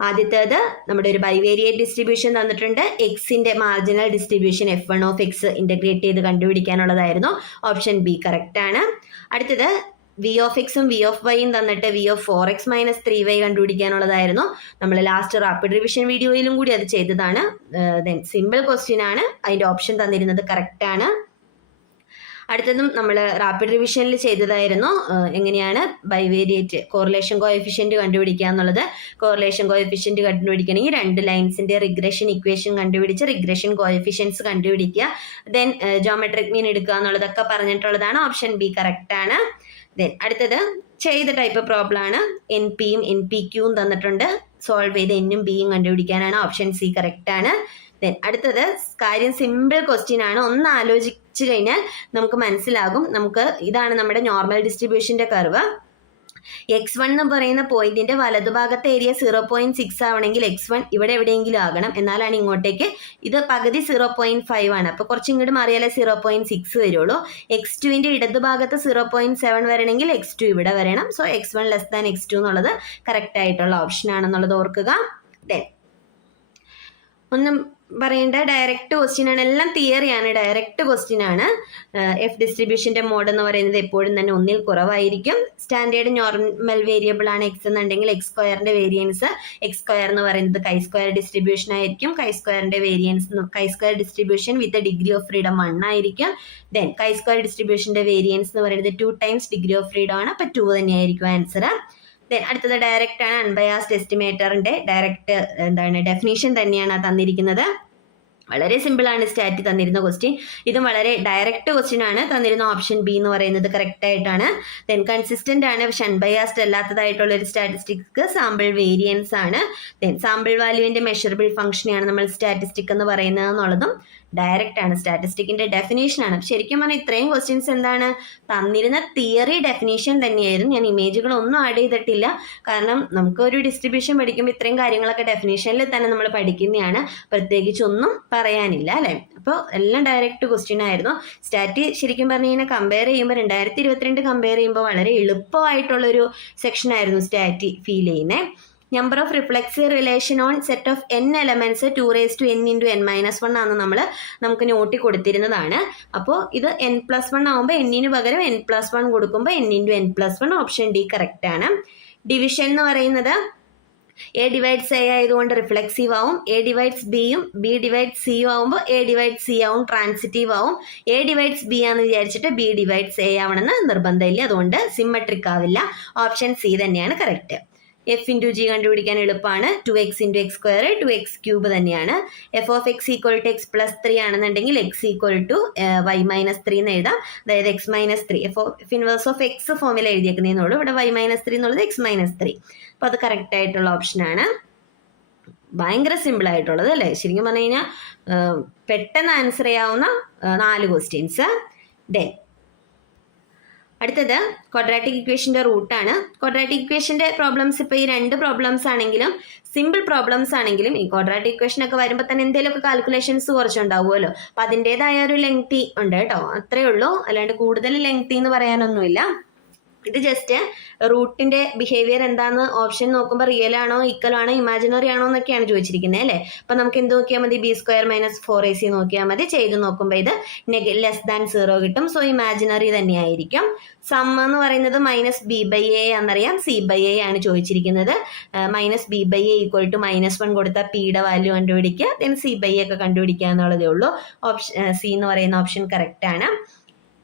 ആദ്യത്തേത് നമ്മുടെ ഒരു ബൈവേരിയേറ്റ് ഡിസ്ട്രിബ്യൂഷൻ തന്നിട്ടുണ്ട്. എക്സിന്റെ marginal distribution f1 of x integrate ചെയ്ത് കണ്ടുപിടിക്കാനുള്ളതായിരുന്നു. ഓപ്ഷൻ ബി കറക്റ്റ് ആണ്. അടുത്തത് v of x ഉം v of y യും തന്നിട്ട് v of 4x - 3y കണ്ടുപിടിക്കാനുള്ളതായിരുന്നു. നമ്മൾ ലാസ്റ്റ് റാപ്പിഡ് റിവിഷൻ വീഡിയോയിലും കൂടി അത് ചെയ്തതാണ്. ദെൻ സിമ്പിൾ ക്വസ്റ്റ്യൻ ആണ്. അതിൻ്റെ ഓപ്ഷൻ തന്നിരുന്നത് കറക്റ്റ് ആണ്. അടുത്തതും നമ്മൾ റാപ്പിഡ് റിവിഷനിൽ ചെയ്തതായിരുന്നു. എങ്ങനെയാണ് ബൈവേരിയേറ്റ് കോറിലേഷൻ കോഎഫിഷ്യന്റ് കണ്ടുപിടിക്കുക എന്നുള്ളത്. കോറിലേഷൻ കോഎഫിഷ്യന്റ് കണ്ടുപിടിക്കണമെങ്കിൽ 2 ലൈൻസിന്റെ റിഗ്രഷൻ ഇക്വേഷൻ കണ്ടുപിടിച്ച് റിഗ്രഷൻ കോഎഫിഷ്യൻസ് കണ്ടുപിടിക്കുക. ദെൻ ജോമെട്രിക് മീൻ എടുക്കുക എന്നുള്ളതൊക്കെ പറഞ്ഞിട്ടുള്ളതാണ്. ഓപ്ഷൻ ബി കറക്റ്റ് ആണ്. ദെൻ അടുത്തത് ചെയ്ത ടൈപ്പ് പ്രോബ്ലം ആണ്. NPയും NPQയും തന്നിട്ടുണ്ട്. സോൾവ് ചെയ്ത് Nഉം Bയും കണ്ടുപിടിക്കാനാണ്. ഓപ്ഷൻ സി കറക്റ്റ് ആണ്. ദെൻ അടുത്തത് കാര്യം സിമ്പിൾ ക്വസ്റ്റ്യൻ ആണ്. ഒന്ന് ആലോചിച്ചു കഴിഞ്ഞാൽ നമുക്ക് മനസ്സിലാകും. നമുക്ക് ഇതാണ് നമ്മുടെ നോർമൽ ഡിസ്ട്രിബ്യൂഷന്റെ കർവ്. x1 എന്ന് പറയുന്ന പോയിന്റിന്റെ വലതുഭാഗത്തെ ഏരിയ 0.6 ആവണമെങ്കിൽ x1 ഇവിടെ എവിടെയെങ്കിലും ആകണം. എന്നാലാണ് ഇങ്ങോട്ടേക്ക് ഇത് പകുതി 0.5 ആണ്. അപ്പോൾ കുറച്ച് ഇങ്ങോട്ട് മാറിയാലേ 0.6 വരുള്ളൂ. x2ന്റെ ഇടതുഭാഗത്ത് 0.7 വരണമെങ്കിൽ x2 ഇവിടെ വരണം. സോ x1 < x2 എന്നുള്ളത് കറക്റ്റ് ആയിട്ടുള്ള ഓപ്ഷൻ ആണെന്നുള്ളത് ഓർക്കുക. ദെൻ ഒന്നും പറയേണ്ട ഡയറക്റ്റ് ക്വസ്റ്റ്യൻ ആണ്. എല്ലാം തിയറിയാണ്, ഡയറക്റ്റ് ക്വസ്റ്റ്യൻ ആണ്. എഫ് ഡിസ്ട്രിബ്യൂഷന്റെ മോഡ് എന്ന് പറയുന്നത് എപ്പോഴും തന്നെ 1ൽ കുറവായിരിക്കും. സ്റ്റാൻഡേർഡ് നോർമൽ വേരിയബിൾ ആണ് x എന്നുണ്ടെങ്കിൽ x² വേരിയൻസ് x² എന്ന് പറയുന്നത് chi² ഡിസ്ട്രിബ്യൂഷൻ ആയിരിക്കും. chi² variance chi² distribution with degree of freedom 1 ആയിരിക്കും. ദെൻ chi² ഡിസ്ട്രിബ്യൂഷന്റെ വേരിയൻസ് എന്ന് പറയുന്നത് 2 ടൈംസ് ഡിഗ്രി ഓഫ് ഫ്രീഡം ആണ്. അപ്പോൾ 2 തന്നെയായിരിക്കും ആൻസർ. ദെൻ അടുത്തത് ഡയറക്റ്റ് ആണ്. അൺബയാസ്ഡ് എസ്റ്റിമേറ്ററിന്റെ ഡയറക്റ്റ് ഡെഫിനേഷൻ തന്നെയാണ് തന്നിരിക്കുന്നത്. വളരെ സിമ്പിൾ ആണ് സ്റ്റാറ്റ് തന്നിരുന്ന ക്വസ്റ്റ്യൻ. ഇതും വളരെ ഡയറക്റ്റ് ക്വസ്റ്റ്യൻ ആണ്. തന്നിരുന്ന ഓപ്ഷൻ ബി എന്ന് പറയുന്നത് കറക്റ്റ് ആയിട്ടാണ്. ദെൻ കൺസിസ്റ്റന്റ് ആണ്, പക്ഷെ അൺബയാസ്ഡ് അല്ലാത്തതായിട്ടുള്ള ഒരു സ്റ്റാറ്റിസ്റ്റിക്സ് സാമ്പിൾ വേരിയൻസ് ആണ്. ദെൻ സാമ്പിൾ വാല്യൂവിന്റെ മെഷറബിൾ ഫംഗ്ഷനെയാണ് നമ്മൾ സ്റ്റാറ്റിസ്റ്റിക് എന്ന് പറയുന്നത് എന്നുള്ളതും ഡയറക്റ്റ് ആണ്. സ്റ്റാറ്റിസ്റ്റിക്കിന്റെ ഡെഫിനേഷൻ ആണ്. ശരിക്കും പറഞ്ഞാൽ ഇത്രയും ക്വസ്റ്റ്യൻസ് എന്താണ് തന്നിരുന്ന തിയറി ഡെഫിനേഷൻ തന്നെയായിരുന്നു. ഞാൻ ഇമേജുകളൊന്നും ആഡ് ചെയ്തിട്ടില്ല. കാരണം നമുക്ക് ഒരു ഡിസ്ട്രിബ്യൂഷൻ പഠിക്കുമ്പോൾ ഇത്രയും കാര്യങ്ങളൊക്കെ ഡെഫിനേഷനിൽ തന്നെ നമ്മൾ പഠിക്കുന്നതാണ്. പ്രത്യേകിച്ച് ഒന്നും പറയാനില്ല അല്ലേ. അപ്പോൾ എല്ലാം ഡയറക്റ്റ് ക്വസ്റ്റ്യൻ ആയിരുന്നു. സ്റ്റാറ്റ് ശരിക്കും പറഞ്ഞു കഴിഞ്ഞാൽ കമ്പയർ ചെയ്യുമ്പോൾ 2022 കമ്പയർ ചെയ്യുമ്പോൾ വളരെ എളുപ്പമായിട്ടുള്ളൊരു സെക്ഷൻ ആയിരുന്നു സ്റ്റാറ്റ് ഫീൽ ചെയ്യുന്നത്. Number of reflexive relation on set of n elements 2n × n-1 ആണ് നമുക്ക് നോട്ടി കൊടുത്തിരുന്നതാണ്. അപ്പോൾ ഇത് n+1 ആകുമ്പോൾ n-ന് പകരം n+1 കൊടുക്കുമ്പോൾ n × n+1 option D correct ആണ്. ഡിവിഷൻ എന്ന് പറയുന്നത് എ ഡിവൈഡ്സ് എ ആയതുകൊണ്ട് റിഫ്ലെക്സീവ് ആവും, എ ഡിവൈഡ്സ് ബിയും ബി ഡിവൈഡ്സ് സിയും ആവുമ്പോൾ എ ഡിവൈഡ്സ് സി ആവും, ട്രാൻസിറ്റീവ് ആവും. എ ഡിവൈഡ്സ് ബി ആണെന്ന് വിചാരിച്ചിട്ട് ബി ഡിവൈഡ്സ് എ ആവണമെന്ന് നിർബന്ധമില്ല, അതുകൊണ്ട് സിമ്മട്രിക് ആവില്ല. ഓപ്ഷൻ സി തന്നെയാണ് കറക്റ്റ്. f × g കണ്ടുപിടിക്കാൻ എളുപ്പമാണ്. 2x × x², 2x³ തന്നെയാണ്. f(x) = x+3 ആണെന്നുണ്ടെങ്കിൽ x = y-3 എന്ന് എഴുതാം. അതായത് x-3 f inverse of x ഫോമിൽ എഴുതിയേക്കുന്നതെന്നുള്ളൂ. ഇവിടെ y-3 എന്നുള്ളത് x-3. അപ്പോൾ അത് കറക്റ്റ് ആയിട്ടുള്ള ഓപ്ഷനാണ്. ഭയങ്കര സിമ്പിൾ ആയിട്ടുള്ളത് അല്ലേ? ശരിക്കും പറഞ്ഞു കഴിഞ്ഞാൽ പെട്ടെന്ന് ആൻസർ ചെയ്യാവുന്ന 4 ക്വസ്റ്റ്യൻസ്. ദെൻ അടുത്തത് ക്വാഡ്രാറ്റിക് ഇക്വേഷൻ്റെ റൂട്ടാണ്. ക്വാഡ്രാറ്റിക് ഇക്വേഷൻ്റെ പ്രോബ്ലംസ് ഇപ്പോൾ ഈ 2 പ്രോബ്ലംസ് ആണെങ്കിലും സിമ്പിൾ പ്രോബ്ലംസ് ആണെങ്കിലും ഈ ക്വാഡ്രാറ്റിക് ഇക്വേഷൻ ഒക്കെ വരുമ്പോൾ തന്നെ എന്തെങ്കിലുമൊക്കെ കാൽക്കുലേഷൻസ് കുറച്ചുണ്ടാവുമല്ലോ. അപ്പോൾ അതിൻ്റെതായ ഒരു ലെങ്തി ഉണ്ട് കേട്ടോ, അത്രയേ ഉള്ളൂ. അല്ലാണ്ട് കൂടുതൽ ലെങ്തി എന്ന് പറയാനൊന്നുമില്ല. ഇത് ജസ്റ്റ് റൂട്ടിന്റെ ബിഹേവിയർ എന്താന്ന് ഓപ്ഷൻ നോക്കുമ്പോൾ റിയൽ ആണോ, ഈക്വൽ ആണോ, ഇമാജിനറി ആണോ എന്നൊക്കെയാണ് ചോദിച്ചിരിക്കുന്നത് അല്ലേ. അപ്പം നമുക്ക് എന്ത് നോക്കിയാൽ മതി, b² - 4ac നോക്കിയാൽ മതി. ചെയ്ത് നോക്കുമ്പോൾ ഇത് <0 കിട്ടും. സോ ഇമാജിനറി തന്നെയായിരിക്കും. സം എന്ന് പറയുന്നത് -b/a എന്നറിയാം, c/a ആണ് ചോദിച്ചിരിക്കുന്നത്. -b/a = -1 കൊടുത്താൽ പിയുടെ വാല്യൂ കണ്ടുപിടിക്കുക, ദെൻ c/a ഒക്കെ കണ്ടുപിടിക്കുക എന്നുള്ളതേ ഉള്ളൂ. ഓപ്ഷൻ സി എന്ന് പറയുന്ന ഓപ്ഷൻ കറക്റ്റ് ആണ്.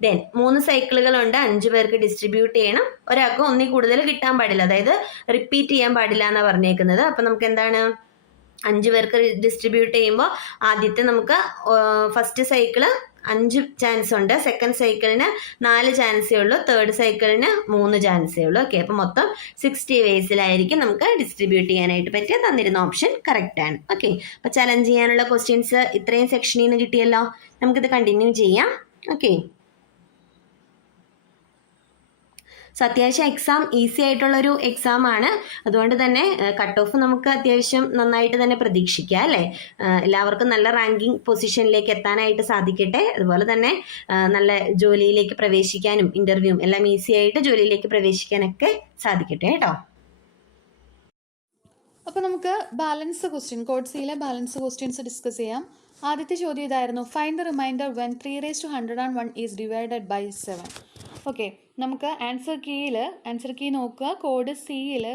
ദെൻ 3 സൈക്കിളുകളുണ്ട്, 5 പേർക്ക് ഡിസ്ട്രിബ്യൂട്ട് ചെയ്യണം. ഒരാൾക്ക് ഒന്നിൽ കൂടുതൽ കിട്ടാൻ പാടില്ല, അതായത് റിപ്പീറ്റ് ചെയ്യാൻ പാടില്ല എന്നാണ് പറഞ്ഞേക്കുന്നത്. അപ്പം നമുക്ക് എന്താണ്, 5 പേർക്ക് ഡിസ്ട്രിബ്യൂട്ട് ചെയ്യുമ്പോൾ ആദ്യത്തെ നമുക്ക് ഫസ്റ്റ് സൈക്കിള് 5 ചാൻസ് ഉണ്ട്, സെക്കൻഡ് സൈക്കിളിന് 4 ചാൻസേ ഉള്ളൂ, തേർഡ് സൈക്കിളിന് 3 ചാൻസേ ഉള്ളൂ. ഓക്കെ, അപ്പം മൊത്തം 60 വേസിലായിരിക്കും നമുക്ക് ഡിസ്ട്രിബ്യൂട്ട് ചെയ്യാനായിട്ട് പറ്റിയ തന്നിരുന്ന ഓപ്ഷൻ കറക്റ്റ് ആണ്. ഓക്കെ, അപ്പോൾ ചലഞ്ച് ചെയ്യാനുള്ള ക്വസ്റ്റ്യൻസ് ഇത്രയും സെക്ഷനിൽ നിന്ന് കിട്ടിയല്ലോ. നമുക്കിത് കണ്ടിന്യൂ ചെയ്യാം. ഓക്കെ, സോ അത്യാവശ്യം എക്സാം ഈസി ആയിട്ടുള്ളൊരു എക്സാം ആണ്. അതുകൊണ്ട് തന്നെ കട്ട് ഓഫ് നമുക്ക് അത്യാവശ്യം നന്നായിട്ട് തന്നെ പ്രതീക്ഷിക്കാം അല്ലേ. എല്ലാവർക്കും നല്ല റാങ്കിങ് പൊസിഷനിലേക്ക് എത്താനായിട്ട് സാധിക്കട്ടെ. അതുപോലെ തന്നെ നല്ല ജോലിയിലേക്ക് പ്രവേശിക്കാനും ഇൻ്റർവ്യൂവും എല്ലാം ഈസി ആയിട്ട് ജോലിയിലേക്ക് പ്രവേശിക്കാനൊക്കെ സാധിക്കട്ടെ കേട്ടോ. അപ്പോൾ നമുക്ക് ബാലൻസ് ക്വസ്റ്റ്യൻ, കോഡ് സിയിലെ ബാലൻസ് ക്വസ്റ്റ്യൻസ് ഡിസ്കസ് ചെയ്യാം. ആദ്യത്തെ ചോദ്യം ഇതായിരുന്നു, find the remainder when 3^101 is divided by 7. Okay, നമുക്ക് ആൻസർ കീ നോക്കുക. കോഡ് സിയിൽ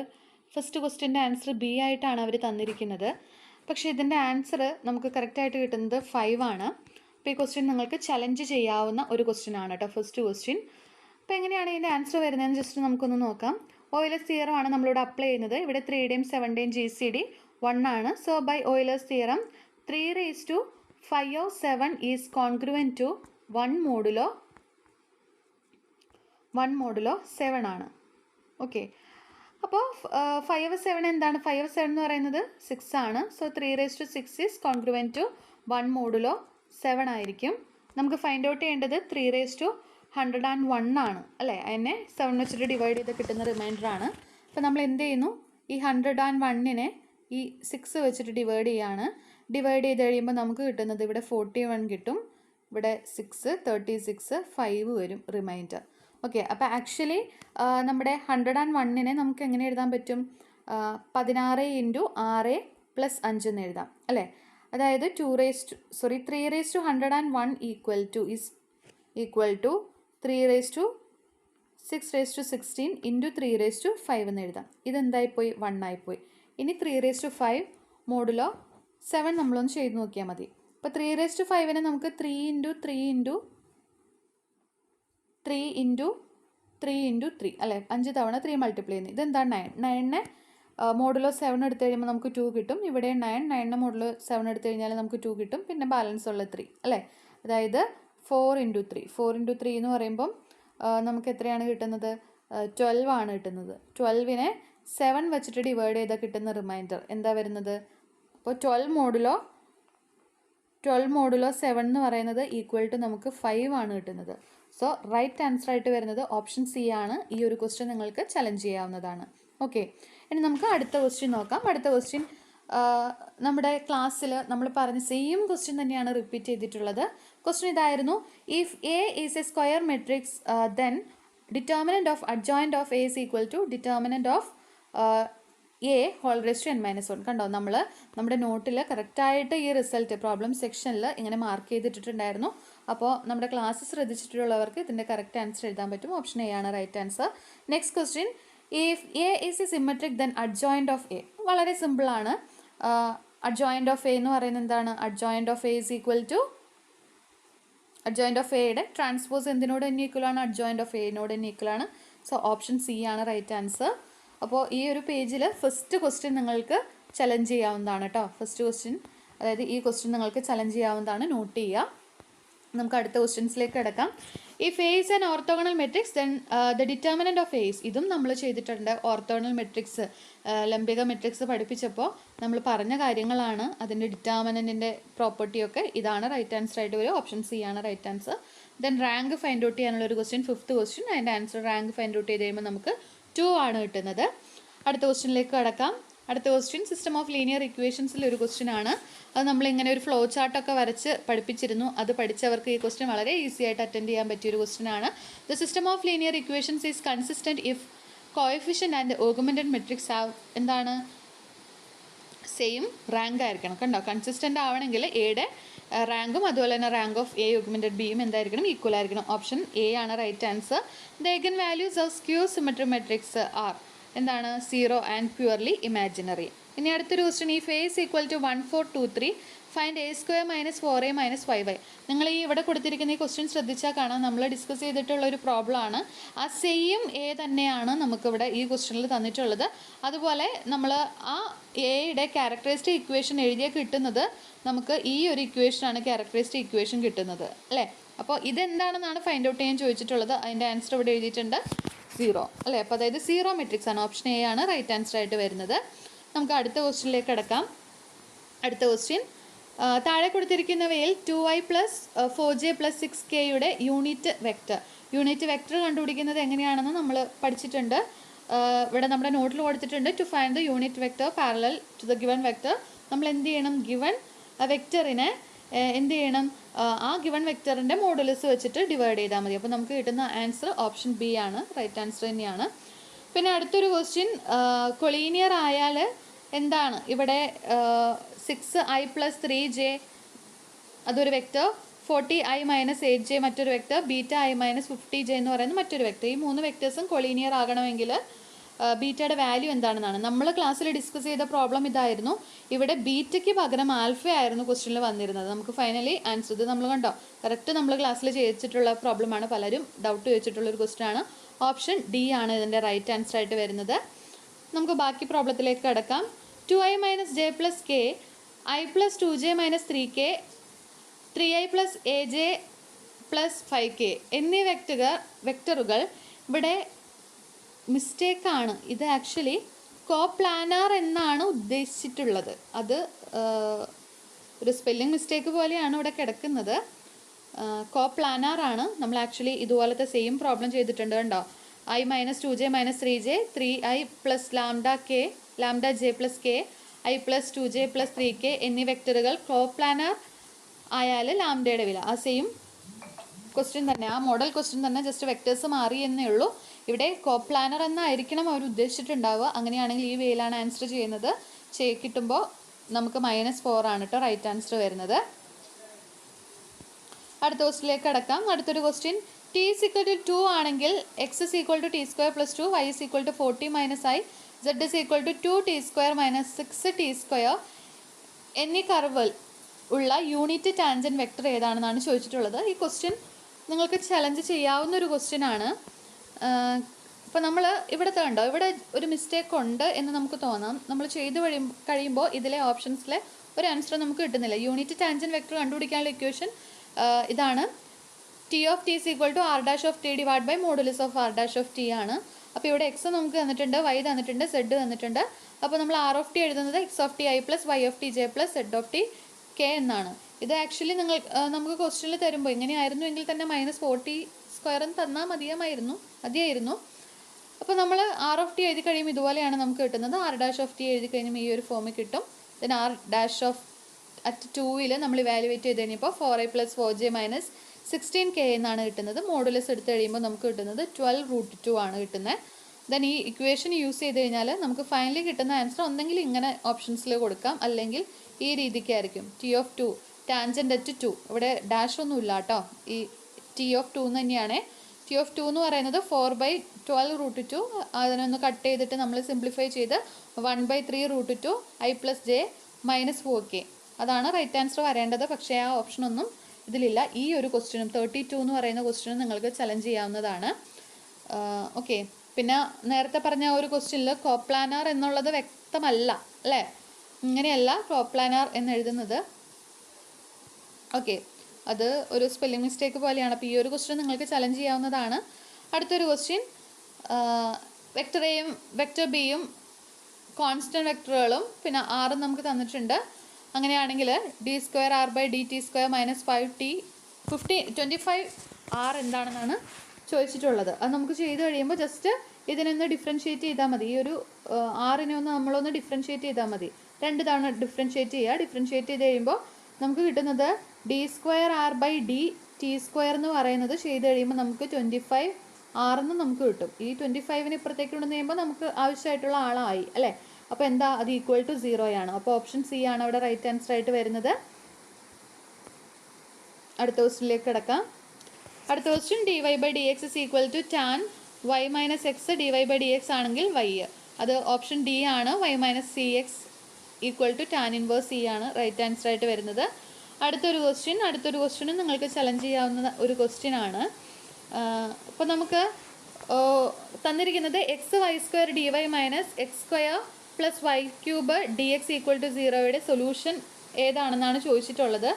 ഫസ്റ്റ് ക്വസ്റ്റ്യൻ്റെ ആൻസർ ബി ആയിട്ടാണ് അവർ തന്നിരിക്കുന്നത്. പക്ഷേ ഇതിൻ്റെ ആൻസർ നമുക്ക് കറക്റ്റായിട്ട് കിട്ടുന്നത് 5 ആണ്. അപ്പോൾ ഈ ക്വസ്റ്റ്യൻ നിങ്ങൾക്ക് ചലഞ്ച് ചെയ്യാവുന്ന ഒരു ക്വസ്റ്റ്യൻ ആണ് കേട്ടോ, ഫസ്റ്റ് ക്വസ്റ്റ്യൻ. അപ്പോൾ എങ്ങനെയാണ് ഇതിൻ്റെ ആൻസർ വരുന്നതെന്ന് ജസ്റ്റ് നമുക്കൊന്ന് നോക്കാം. ഓയിലേഴ്സ് തിയറം ആണ് നമ്മളിവിടെ അപ്ലൈ ചെയ്യുന്നത്. ഇവിടെ 3യുടെയും 7യുടെയും GCD 1 ആണ്. So by Euler's theorem 3^5 is congruent to 1 modulo 7 ആണ്. ഓക്കെ, അപ്പോൾ 5/7 എന്താണ്? 5/7 എന്ന് പറയുന്നത് 6 ആണ്. So 3^6 is congruent to 1 modulo 7 ആയിരിക്കും. നമുക്ക് ഫൈൻഡ് ഔട്ട് ചെയ്യേണ്ടത് 3^101 ആണ് അല്ലേ. അതിനെ 7 വെച്ചിട്ട് ഡിവൈഡ് ചെയ്ത് കിട്ടുന്ന റിമൈൻഡർ ആണ്. അപ്പോൾ നമ്മൾ എന്ത് ചെയ്യുന്നു, ഈ 101നെ ഈ 6 വെച്ചിട്ട് ഡിവൈഡ് ചെയ്യാണ്. ഡിവൈഡ് ചെയ്ത് കഴിയുമ്പോൾ നമുക്ക് കിട്ടുന്നത് ഇവിടെ 41 കിട്ടും, ഇവിടെ 6, 36, 5 വരും റിമൈൻഡർ. ഓക്കെ, അപ്പോൾ ആക്ച്വലി നമ്മുടെ 101നെ നമുക്ക് എങ്ങനെ എഴുതാൻ പറ്റും, 16 × 6 + 5 എന്ന് എഴുതാം അല്ലേ. അതായത് 3^101 ഈക്വൽ ടു 3^616 × 3^5 എന്ന് എഴുതാം. ഇതെന്തായിപ്പോയി, 1 ആയിപ്പോയി. ഇനി 3^5 മോഡുലോ 7 നമ്മളൊന്ന് ചെയ്ത് നോക്കിയാൽ മതി. അപ്പോൾ 3^5നെ നമുക്ക് 3 × 3 അല്ലേ, 5 തവണ 3 മൾട്ടിപ്ലൈ ചെയ്യുന്നത്. ഇതെന്താണ് 9. 9നെ മോഡുലോ 7 എടുത്തു കഴിയുമ്പോൾ നമുക്ക് 2 കിട്ടും. ഇവിടെ 9നെ മോഡുലോ 7 എടുത്തു കഴിഞ്ഞാൽ നമുക്ക് 2 കിട്ടും. പിന്നെ ബാലൻസ് ഉള്ള 3 അല്ലേ. അതായത് 4 × 3 എന്ന് പറയുമ്പം നമുക്ക് എത്രയാണ് കിട്ടുന്നത്, 12 ആണ് കിട്ടുന്നത്. 12നെ 7 വെച്ചിട്ട് ഡിവൈഡ് ചെയ്താൽ കിട്ടുന്ന റിമൈൻഡർ എന്താ വരുന്നത്, അപ്പോൾ 12 മോഡുലോ 7 എന്ന് പറയുന്നത് ഈക്വൽ ടു നമുക്ക് 5 ആണ് കിട്ടുന്നത്. സോ റൈറ്റ് ആൻസർ ആയിട്ട് വരുന്നത് ഓപ്ഷൻ സി ആണ്. ഈ ഒരു ക്വസ്റ്റ്യൻ നിങ്ങൾക്ക് ചലഞ്ച് ചെയ്യാവുന്നതാണ്. ഓക്കെ, ഇനി നമുക്ക് അടുത്ത ക്വസ്റ്റ്യൻ നോക്കാം. അടുത്ത ക്വസ്റ്റ്യൻ നമ്മുടെ ക്ലാസ്സിൽ നമ്മൾ പറഞ്ഞ സെയിം ക്വസ്റ്റ്യൻ തന്നെയാണ് റിപ്പീറ്റ് ചെയ്തിട്ടുള്ളത്. ക്വസ്റ്റ്യൻ ഇതായിരുന്നു, if A is a square matrix then determinant of adjoint of A is equal to determinant of A whole raise to N minus 1. കണ്ടോ, നമ്മൾ നമ്മുടെ നോട്ടിൽ കറക്റ്റായിട്ട് ഈ റിസൾട്ട് പ്രോബ്ലം സെക്ഷനിൽ ഇങ്ങനെ മാർക്ക് ചെയ്തിട്ടുണ്ടായിരുന്നു. അപ്പോൾ നമ്മുടെ ക്ലാസ് ശ്രദ്ധിച്ചിട്ടുള്ളവർക്ക് ഇതിൻ്റെ കറക്റ്റ് ആൻസർ എഴുതാൻ പറ്റും. ഓപ്ഷൻ എ ആണ് right answer. Next question, if A is a symmetric then adjoint of A. വളരെ സിമ്പിളാണ്. അഡ്ജോയിൻറ്റ് ഓഫ് എ എന്ന് പറയുന്നത് എന്താണ്? Adjoint of A is equal to adjoint of എയുടെ ട്രാൻസ്പോസ് എന്തിനോട് തന്നെ ഈക്വലാണ്? അഡ്ജോയിൻറ്റ് ഓഫ് എനോട് തന്നെ ഈക്വലാണ്. സോ ഓപ്ഷൻ സി ആണ് റൈറ്റ് ആൻസർ. അപ്പോൾ ഈ ഒരു പേജിൽ ഫസ്റ്റ് ക്വസ്റ്റ്യൻ നിങ്ങൾക്ക് ചലഞ്ച് ചെയ്യാവുന്നതാണ് കേട്ടോ. ഫസ്റ്റ് ക്വസ്റ്റ്യൻ, അതായത് ഈ ക്വസ്റ്റ്യൻ നിങ്ങൾക്ക് ചലഞ്ച് ചെയ്യാവുന്നതാണ്, നോട്ട് ചെയ്യുക. നമുക്ക് അടുത്ത ക്വസ്റ്റ്യൻസിലേക്ക് കിടക്കാം. If A is an orthogonal matrix then the determinant of A is. ഇതും നമ്മൾ ചെയ്തിട്ടുണ്ട്. ഓർത്തോഗണൽ മെട്രിക്സ്, ലംബിക മെട്രിക്സ് പഠിപ്പിച്ചപ്പോൾ നമ്മൾ പറഞ്ഞ കാര്യങ്ങളാണ്. അതിൻ്റെ ഡിറ്റർമിനൻറ്റിൻ്റെ പ്രോപ്പർട്ടിയൊക്കെ ഇതാണ് റൈറ്റ് ആൻസർ ആയിട്ട് വരും. ഓപ്ഷൻ സി ആണ് right answer. Then rank find out ചെയ്യാനുള്ള ഒരു ക്വസ്റ്റ്യൻ, ഫിഫ്ത്ത് ക്വസ്റ്റ്യൻ. അതിൻ്റെ ആൻസർ റാങ്ക് ഫൈൻഡ് ഔട്ട് ചെയ്ത് കഴിയുമ്പോൾ നമുക്ക് 2 ആണ് കിട്ടുന്നത്. അടുത്ത ക്വസ്റ്റ്യനിലേക്ക് കടക്കാം. അടുത്ത ക്വസ്റ്റ്യൻ സിസ്റ്റം ഓഫ് ലീനിയർ ഇക്വേഷൻസിൽ ഒരു ക്വസ്റ്റ്യൻ ആണ്. അത് നമ്മളിങ്ങനെ ഒരു ഫ്ലോ ചാർട്ടൊക്കെ വരച്ച് പഠിപ്പിച്ചിരുന്നു. അത് പഠിച്ചവർക്ക് ഈ ക്വസ്റ്റ്യൻ വളരെ ഈസി ആയിട്ട് അറ്റൻഡ് ചെയ്യാൻ പറ്റിയൊരു ക്വസ്റ്റ്യൻ ആണ്. The system of linear equations is consistent if coefficient and augmented matrix have എന്താണ്? സെയിം റാങ്ക് ആയിരിക്കണം. കണ്ടോ, കൺസിസ്റ്റൻ്റ് ആവണമെങ്കിൽ എയുടെ റാങ്കും അതുപോലെ തന്നെ റാങ്ക് ഓഫ് എ ഓഗ്മെൻറ്റഡ് ബിയും എന്തായിരിക്കണം? ഈക്വൽ ആയിരിക്കണം. ഓപ്ഷൻ എ ആണ് right answer. The eigen values of skew symmetric matrix are എന്താണ്? 0 ആൻഡ് പ്യുവർലി ഇമാജിനറി. ഇനി അടുത്തൊരു ക്വസ്റ്റ്യൻ, ഈ ഫേസ് equal to 1 4 2 3 find A square minus 4a minus 5y. നിങ്ങൾ ഈ ഇവിടെ കൊടുത്തിരിക്കുന്ന ഈ ക്വസ്റ്റ്യൻ ശ്രദ്ധിച്ചാൽ കാണാം, നമ്മൾ ഡിസ്കസ് ചെയ്തിട്ടുള്ള ഒരു പ്രോബ്ലം ആണ്. ആ സെയിം എ തന്നെയാണ് നമുക്കിവിടെ ഈ ക്വസ്റ്റ്യനിൽ തന്നിട്ടുള്ളത്. അതുപോലെ നമ്മൾ ആ എയുടെ ക്യാരക്ടറിസ്റ്റിക് ഇക്വേഷൻ എഴുതിയാൽ കിട്ടുന്നത് നമുക്ക് ഈ ഒരു ഇക്വേഷനാണ് ക്യാരക്ടറിസ്റ്റിക് ഇക്വേഷൻ കിട്ടുന്നത്, അല്ലേ? അപ്പോൾ ഇതെന്താണെന്നാണ് ഫൈൻഡ് ഔട്ട് ചെയ്യാൻ ചോദിച്ചിട്ടുള്ളത്. അതിൻ്റെ ആൻസർ ഇവിടെ എഴുതിയിട്ടുണ്ട് 0, അല്ലേ? അപ്പോൾ അതായത് 0 മെട്രിക്സ് ആണ്. ഓപ്ഷൻ എ ആണ് റൈറ്റ് ആൻസർ ആയിട്ട് വരുന്നത്. നമുക്ക് അടുത്ത ക്വസ്റ്റ്യനിലേക്ക് കിടക്കാം. അടുത്ത ക്വസ്റ്റ്യൻ, താഴെ കൊടുത്തിരിക്കുന്നവയിൽ 2i പ്ലസ് 4j പ്ലസ് 6kയുടെ യൂണിറ്റ് വെക്റ്റർ കണ്ടുപിടിക്കുന്നത് എങ്ങനെയാണെന്ന് നമ്മൾ പഠിച്ചിട്ടുണ്ട്. ഇവിടെ നമ്മുടെ നോട്ടിൽ കൊടുത്തിട്ടുണ്ട്. To find the unit vector parallel to the given vector. നമ്മൾ എന്ത് ചെയ്യണം? ഗിവൺ വെക്റ്ററിനെ എന്ത് ചെയ്യണം? ആ ഗിവൺ വെക്റ്ററിൻ്റെ മോഡുലസ് വെച്ചിട്ട് ഡിവൈഡ് ചെയ്താൽ മതി. അപ്പോൾ നമുക്ക് കിട്ടുന്ന ആൻസർ ഓപ്ഷൻ ബി ആണ്, റൈറ്റ് ആൻസർ തന്നെയാണ്. പിന്നെ അടുത്തൊരു ക്വസ്റ്റ്യൻ, കൊളീനിയർ ആയാൽ എന്താണ്? ഇവിടെ 6i പ്ലസ് 3j അതൊരു വെക്റ്റർ, 40i മൈനസ് 8j മറ്റൊരു vector, beta i minus 50j എന്ന് പറയുന്ന മറ്റൊരു വെക്റ്റർ. ഈ 3 വെക്റ്റേഴ്സും കൊളീനിയർ ആകണമെങ്കിൽ ബീറ്റയുടെ വാല്യൂ എന്താണെന്നാണ് നമ്മൾ ക്ലാസ്സിൽ ഡിസ്കസ് ചെയ്ത പ്രോബ്ലം. ഇതായിരുന്നു. ഇവിടെ ബീറ്റയ്ക്ക് പകരം ആൽഫ ആയിരുന്നു ക്വസ്റ്റ്യനിൽ വന്നിരുന്നത്. നമുക്ക് ഫൈനലി ആൻസർ ഇത് നമ്മൾ കണ്ടോ, കറക്റ്റ് നമ്മൾ ക്ലാസ്സിൽ ചെയ്യിച്ചിട്ടുള്ള പ്രോബ്ലമാണ്. പലരും ഡൗട്ട് ചോദിച്ചിട്ടുള്ളൊരു ക്വസ്റ്റ്യൻ ആണ്. ഓപ്ഷൻ ഡി ആണ് ഇതിൻ്റെ റൈറ്റ് ആൻസർ ആയിട്ട് വരുന്നത്. നമുക്ക് ബാക്കി പ്രോബ്ലത്തിലേക്ക് കിടക്കാം. 2i minus j plus k, i plus 2j minus 3k, 3i plus aj plus 5k എന്നീ വെക്റ്ററുകൾ ഇവിടെ മിസ്റ്റേക്കാണ്. ഇത് ആക്ച്വലി കോപ്ലാനാർ എന്നാണ് ഉദ്ദേശിച്ചിട്ടുള്ളത്. അത് ഒരു സ്പെല്ലിംഗ് മിസ്റ്റേക്ക് പോലെയാണ് ഇവിടെ കിടക്കുന്നത്. കോപ്ലാനാർ ആണ്. നമ്മൾ ആക്ച്വലി ഇതുപോലത്തെ സെയിം പ്രോബ്ലം ചെയ്തിട്ടുണ്ട്. കണ്ടോ, i minus 2j minus 3j, 3i plus lambda j plus k, i plus 2j plus 3k എന്നീ വെക്റ്ററുകൾ കോപ്ലാനാർ ആയാൽ ലാംഡയുടെ വില ആ സെയിം ക്വസ്റ്റ്യൻ തന്നെ, ആ മോഡൽ ക്വസ്റ്റ്യൻ തന്നെ, ജസ്റ്റ് വെക്റ്റേഴ്സ് മാറി എന്നേ ഉള്ളൂ. ഇവിടെ കോപ്ലാനർ എന്നായിരിക്കണം അവർ ഉദ്ദേശിച്ചിട്ടുണ്ടാവുക. അങ്ങനെയാണെങ്കിൽ ഈ വേയിലാണ് ആൻസർ ചെയ്യുന്നത്. കിട്ടുമ്പോൾ നമുക്ക് -4 ആണ് കേട്ടോ റൈറ്റ് ആൻസർ വരുന്നത്. അടുത്ത ക്വസ്റ്റ്യനിലേക്ക് കിടക്കാം. അടുത്തൊരു question, t is equal to 2 ആണെങ്കിൽ x is equal to t square plus 2, y is equal to 40 minus i, z is equal to 2t square minus 6t square എന്നീ കർവിൽ ഉള്ള യൂണിറ്റ് ടാൻജൻറ്റ് വെക്റ്റർ ഏതാണെന്നാണ് ചോദിച്ചിട്ടുള്ളത്. ഈ ക്വസ്റ്റ്യൻ നിങ്ങൾക്ക് challenge ചെയ്യാവുന്ന ഒരു question ആണ്. ഇപ്പോൾ നമ്മൾ ഇവിടെ കണ്ടോ, ഇവിടെ ഒരു മിസ്റ്റേക്ക് ഉണ്ട് എന്ന് നമുക്ക് തോന്നാം. നമ്മൾ ചെയ്ത് കഴിയുമ്പോൾ ഇതിലെ ഓപ്ഷൻസിലെ ഒരു ആൻസർ നമുക്ക് കിട്ടുന്നില്ല. യൂണിറ്റ് ടാൻജൻറ്റ് വെക്റ്റർ കണ്ടുപിടിക്കാനുള്ള ഇക്വേഷൻ ഇതാണ്. T of T is equal to r dash of t divided by modulus of r dash of t ആണ്. അപ്പോൾ ഇവിടെ എക്സ് നമുക്ക് തന്നിട്ടുണ്ട്, വൈ തന്നിട്ടുണ്ട്, സെഡ് തന്നിട്ടുണ്ട്. അപ്പോൾ നമ്മൾ ആർ ഓഫ് ടി എഴുതുന്നത് X of T I plus Y of T J plus Z of T K എന്നാണ്. ഇത് ആക്ച്വലി നമുക്ക് ക്വസ്റ്റ്യനിൽ തരുമ്പോൾ ഇങ്ങനെയായിരുന്നു എങ്കിൽ തന്നെ -40 സ്ക്വയറും തന്നാൽ മതിയായിരുന്നു. അപ്പോൾ നമ്മൾ ആർ ഓഫ് ടി എഴുതി കഴിയുമ്പോൾ ഇതുപോലെയാണ് നമുക്ക് കിട്ടുന്നത്. ആർ ഡാഷ് ഓഫ് ടി എഴുതി കഴിയുമ്പോൾ ഈ ഒരു ഫോമിൽ കിട്ടും. Then R dash of at 2ൽ നമ്മൾ ഇവാലുവേറ്റ് ചെയ്ത് കഴിഞ്ഞപ്പോൾ 4i plus 4j minus 16k എന്നാണ് കിട്ടുന്നത്. മോഡുലസ് എടുത്ത് കഴിയുമ്പോൾ നമുക്ക് കിട്ടുന്നത് 12√2 ആണ് കിട്ടുന്നത്. ദെൻ ഈ ഇക്വേഷൻ യൂസ് ചെയ്ത് കഴിഞ്ഞാൽ നമുക്ക് ഫൈനലി കിട്ടുന്ന ആൻസർ ഒന്നെങ്കിൽ ഇങ്ങനെ ഓപ്ഷൻസിൽ കൊടുക്കാം, അല്ലെങ്കിൽ ഈ രീതിക്കായിരിക്കും. ടി ഓഫ് 2 ടാൻജൻ്റ് അറ്റ് 2, ഇവിടെ ഡാഷ് ഒന്നും ഇല്ല കേട്ടോ, ഈ ടി ഓഫ് 2 തന്നെയാണ്. ടി ഓഫ് 2 എന്ന് പറയുന്നത് 4/12√2, അതിനൊന്ന് കട്ട് ചെയ്തിട്ട് നമ്മൾ സിംപ്ലിഫൈ ചെയ്ത് 1/3√2 i+j -4k, അതാണ് റൈറ്റ് ആൻസർ വരേണ്ടത്. പക്ഷേ ആ ഓപ്ഷനൊന്നും ഇതിലില്ല. ഈ ഒരു ക്വസ്റ്റ്യനും 32 എന്ന് പറയുന്ന ക്വസ്റ്റ്യനും നിങ്ങൾക്ക് ചലഞ്ച് ചെയ്യാവുന്നതാണ്. ഓക്കെ, പിന്നെ നേരത്തെ പറഞ്ഞ ഒരു ക്വസ്റ്റ്യനിൽ കോപ്ലാനാർ എന്നുള്ളത് വ്യക്തമല്ല അല്ലേ, ഇങ്ങനെയല്ല കോപ്ലാനാർ എന്ന് എഴുതുന്നത്. ഓക്കെ, അത് ഒരു സ്പെല്ലിംഗ് മിസ്റ്റേക്ക് പോലെയാണ്. അപ്പോൾ ഈ ഒരു ക്വസ്റ്റ്യൻ നിങ്ങൾക്ക് ചലഞ്ച് ചെയ്യാവുന്നതാണ്. അടുത്തൊരു ക്വസ്റ്റ്യൻ, വെക്ടർ എയും വെക്ടർ ബിയും കോൺസ്റ്റൻറ്റ് വെക്ടറുകളും പിന്നെ ആറും നമുക്ക് തന്നിട്ടുണ്ട്. അങ്ങനെയാണെങ്കിൽ d²r/dt² -5t 25r എന്താണെന്നാണ് ചോദിച്ചിട്ടുള്ളത്. അത് നമുക്ക് ചെയ്ത് കഴിയുമ്പോൾ ജസ്റ്റ് ഇതിനൊന്ന് ഡിഫറൻഷ്യേറ്റ് ചെയ്താൽ മതി. ഈ ഒരു ആറിനെ നമ്മളൊന്ന് ഡിഫറൻഷ്യേറ്റ് ചെയ്താൽ മതി. 2 തവണ ഡിഫറൻഷ്യേറ്റ് ചെയ്യുക. ഡിഫറൻഷ്യേറ്റ് ചെയ്ത് കഴിയുമ്പോൾ നമുക്ക് കിട്ടുന്നത് d²r/dt² എന്ന് പറയുന്നത് ചെയ്ത് കഴിയുമ്പോൾ നമുക്ക് 25r എന്ന് നമുക്ക് കിട്ടും. ഈ 25ന് ഇപ്പുറത്തേക്ക് കൊണ്ടു കഴിയുമ്പോൾ നമുക്ക് ആവശ്യമായിട്ടുള്ള ആളായി അല്ലേ. അപ്പോൾ എന്താ, അത് ഈക്വൽ ടു 0 ആണ്. അപ്പോൾ ഓപ്ഷൻ സി ആണ് അവിടെ റൈറ്റ് ആൻസർ ആയിട്ട് വരുന്നത്. അടുത്ത ക്വസ്റ്റ്യനിലേക്ക് കിടക്കാം. അടുത്ത question, dy/dx = tan y - x dy/dx ആണെങ്കിൽ y, അത് ഓപ്ഷൻ ഡി ആണ്. y - cx = tan inverse c ആണ് റൈറ്റ് ആൻസർ ആയിട്ട് വരുന്നത്. അടുത്തൊരു ക്വസ്റ്റ്യനും നിങ്ങൾക്ക് ചലഞ്ച് ചെയ്യാവുന്ന ഒരു ക്വസ്റ്റ്യൻ ആണ്. അപ്പോൾ നമുക്ക് തന്നിരിക്കുന്നത് x² dy - x² + y³ dx = 0യുടെ solution ഏതാണെന്നാണ് ചോദിച്ചിട്ടുള്ളത്.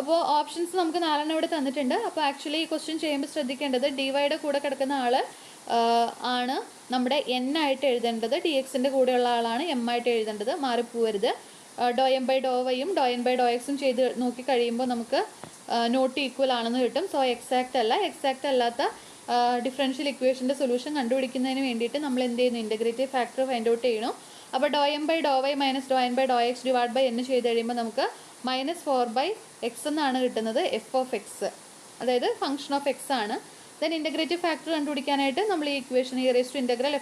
അപ്പോൾ ഓപ്ഷൻസ് നമുക്ക് 4 ഇവിടെ തന്നിട്ടുണ്ട്. അപ്പോൾ ആക്ച്വലി ഈ ക്വസ്റ്റ്യൻ ചെയ്യുമ്പോൾ ശ്രദ്ധിക്കേണ്ടത് ഡിവൈയുടെ കൂടെ കിടക്കുന്ന ആൾ ആണ് നമ്മുടെ n ആയിട്ട് എഴുതേണ്ടത്, ഡി എക്സിൻ്റെ കൂടെയുള്ള ആളാണ് m ആയിട്ട് എഴുതേണ്ടത്, മാറിപ്പോവരുത്. ∂m/∂yയും ∂n/∂xും ചെയ്ത് നോക്കി കഴിയുമ്പോൾ നമുക്ക് നോട്ട് ഈക്വൽ ആണെന്ന് കിട്ടും. സോ എക്സാക്റ്റ് അല്ലാത്ത ഡിഫറൻഷ്യൽ ഇക്വേഷൻ്റെ സൊല്യൂഷൻ കണ്ടുപിടിക്കുന്നതിന് വേണ്ടിയിട്ട് നമ്മൾ എന്ത് ചെയ്യുന്നു, ഇൻ്റഗ്രേറ്റീവ് ഫാക്ടർ ഫൈൻഡ് ഔട്ട് ചെയ്യണം. അപ്പോൾ ∂m/∂y - ∂n/∂x / n ചെയ്ത് കഴിയുമ്പോൾ നമുക്ക് -4/x എന്നാണ് കിട്ടുന്നത്, f of x, അതായത് ഫംഗ്ഷൻ ഓഫ് x ആണ്. ദെൻ ഇൻ്റഗ്രേറ്റീവ് ഫാക്ടർ കണ്ടുപിടിക്കാനായിട്ട് നമ്മൾ ഈ ഇക്വേഷൻ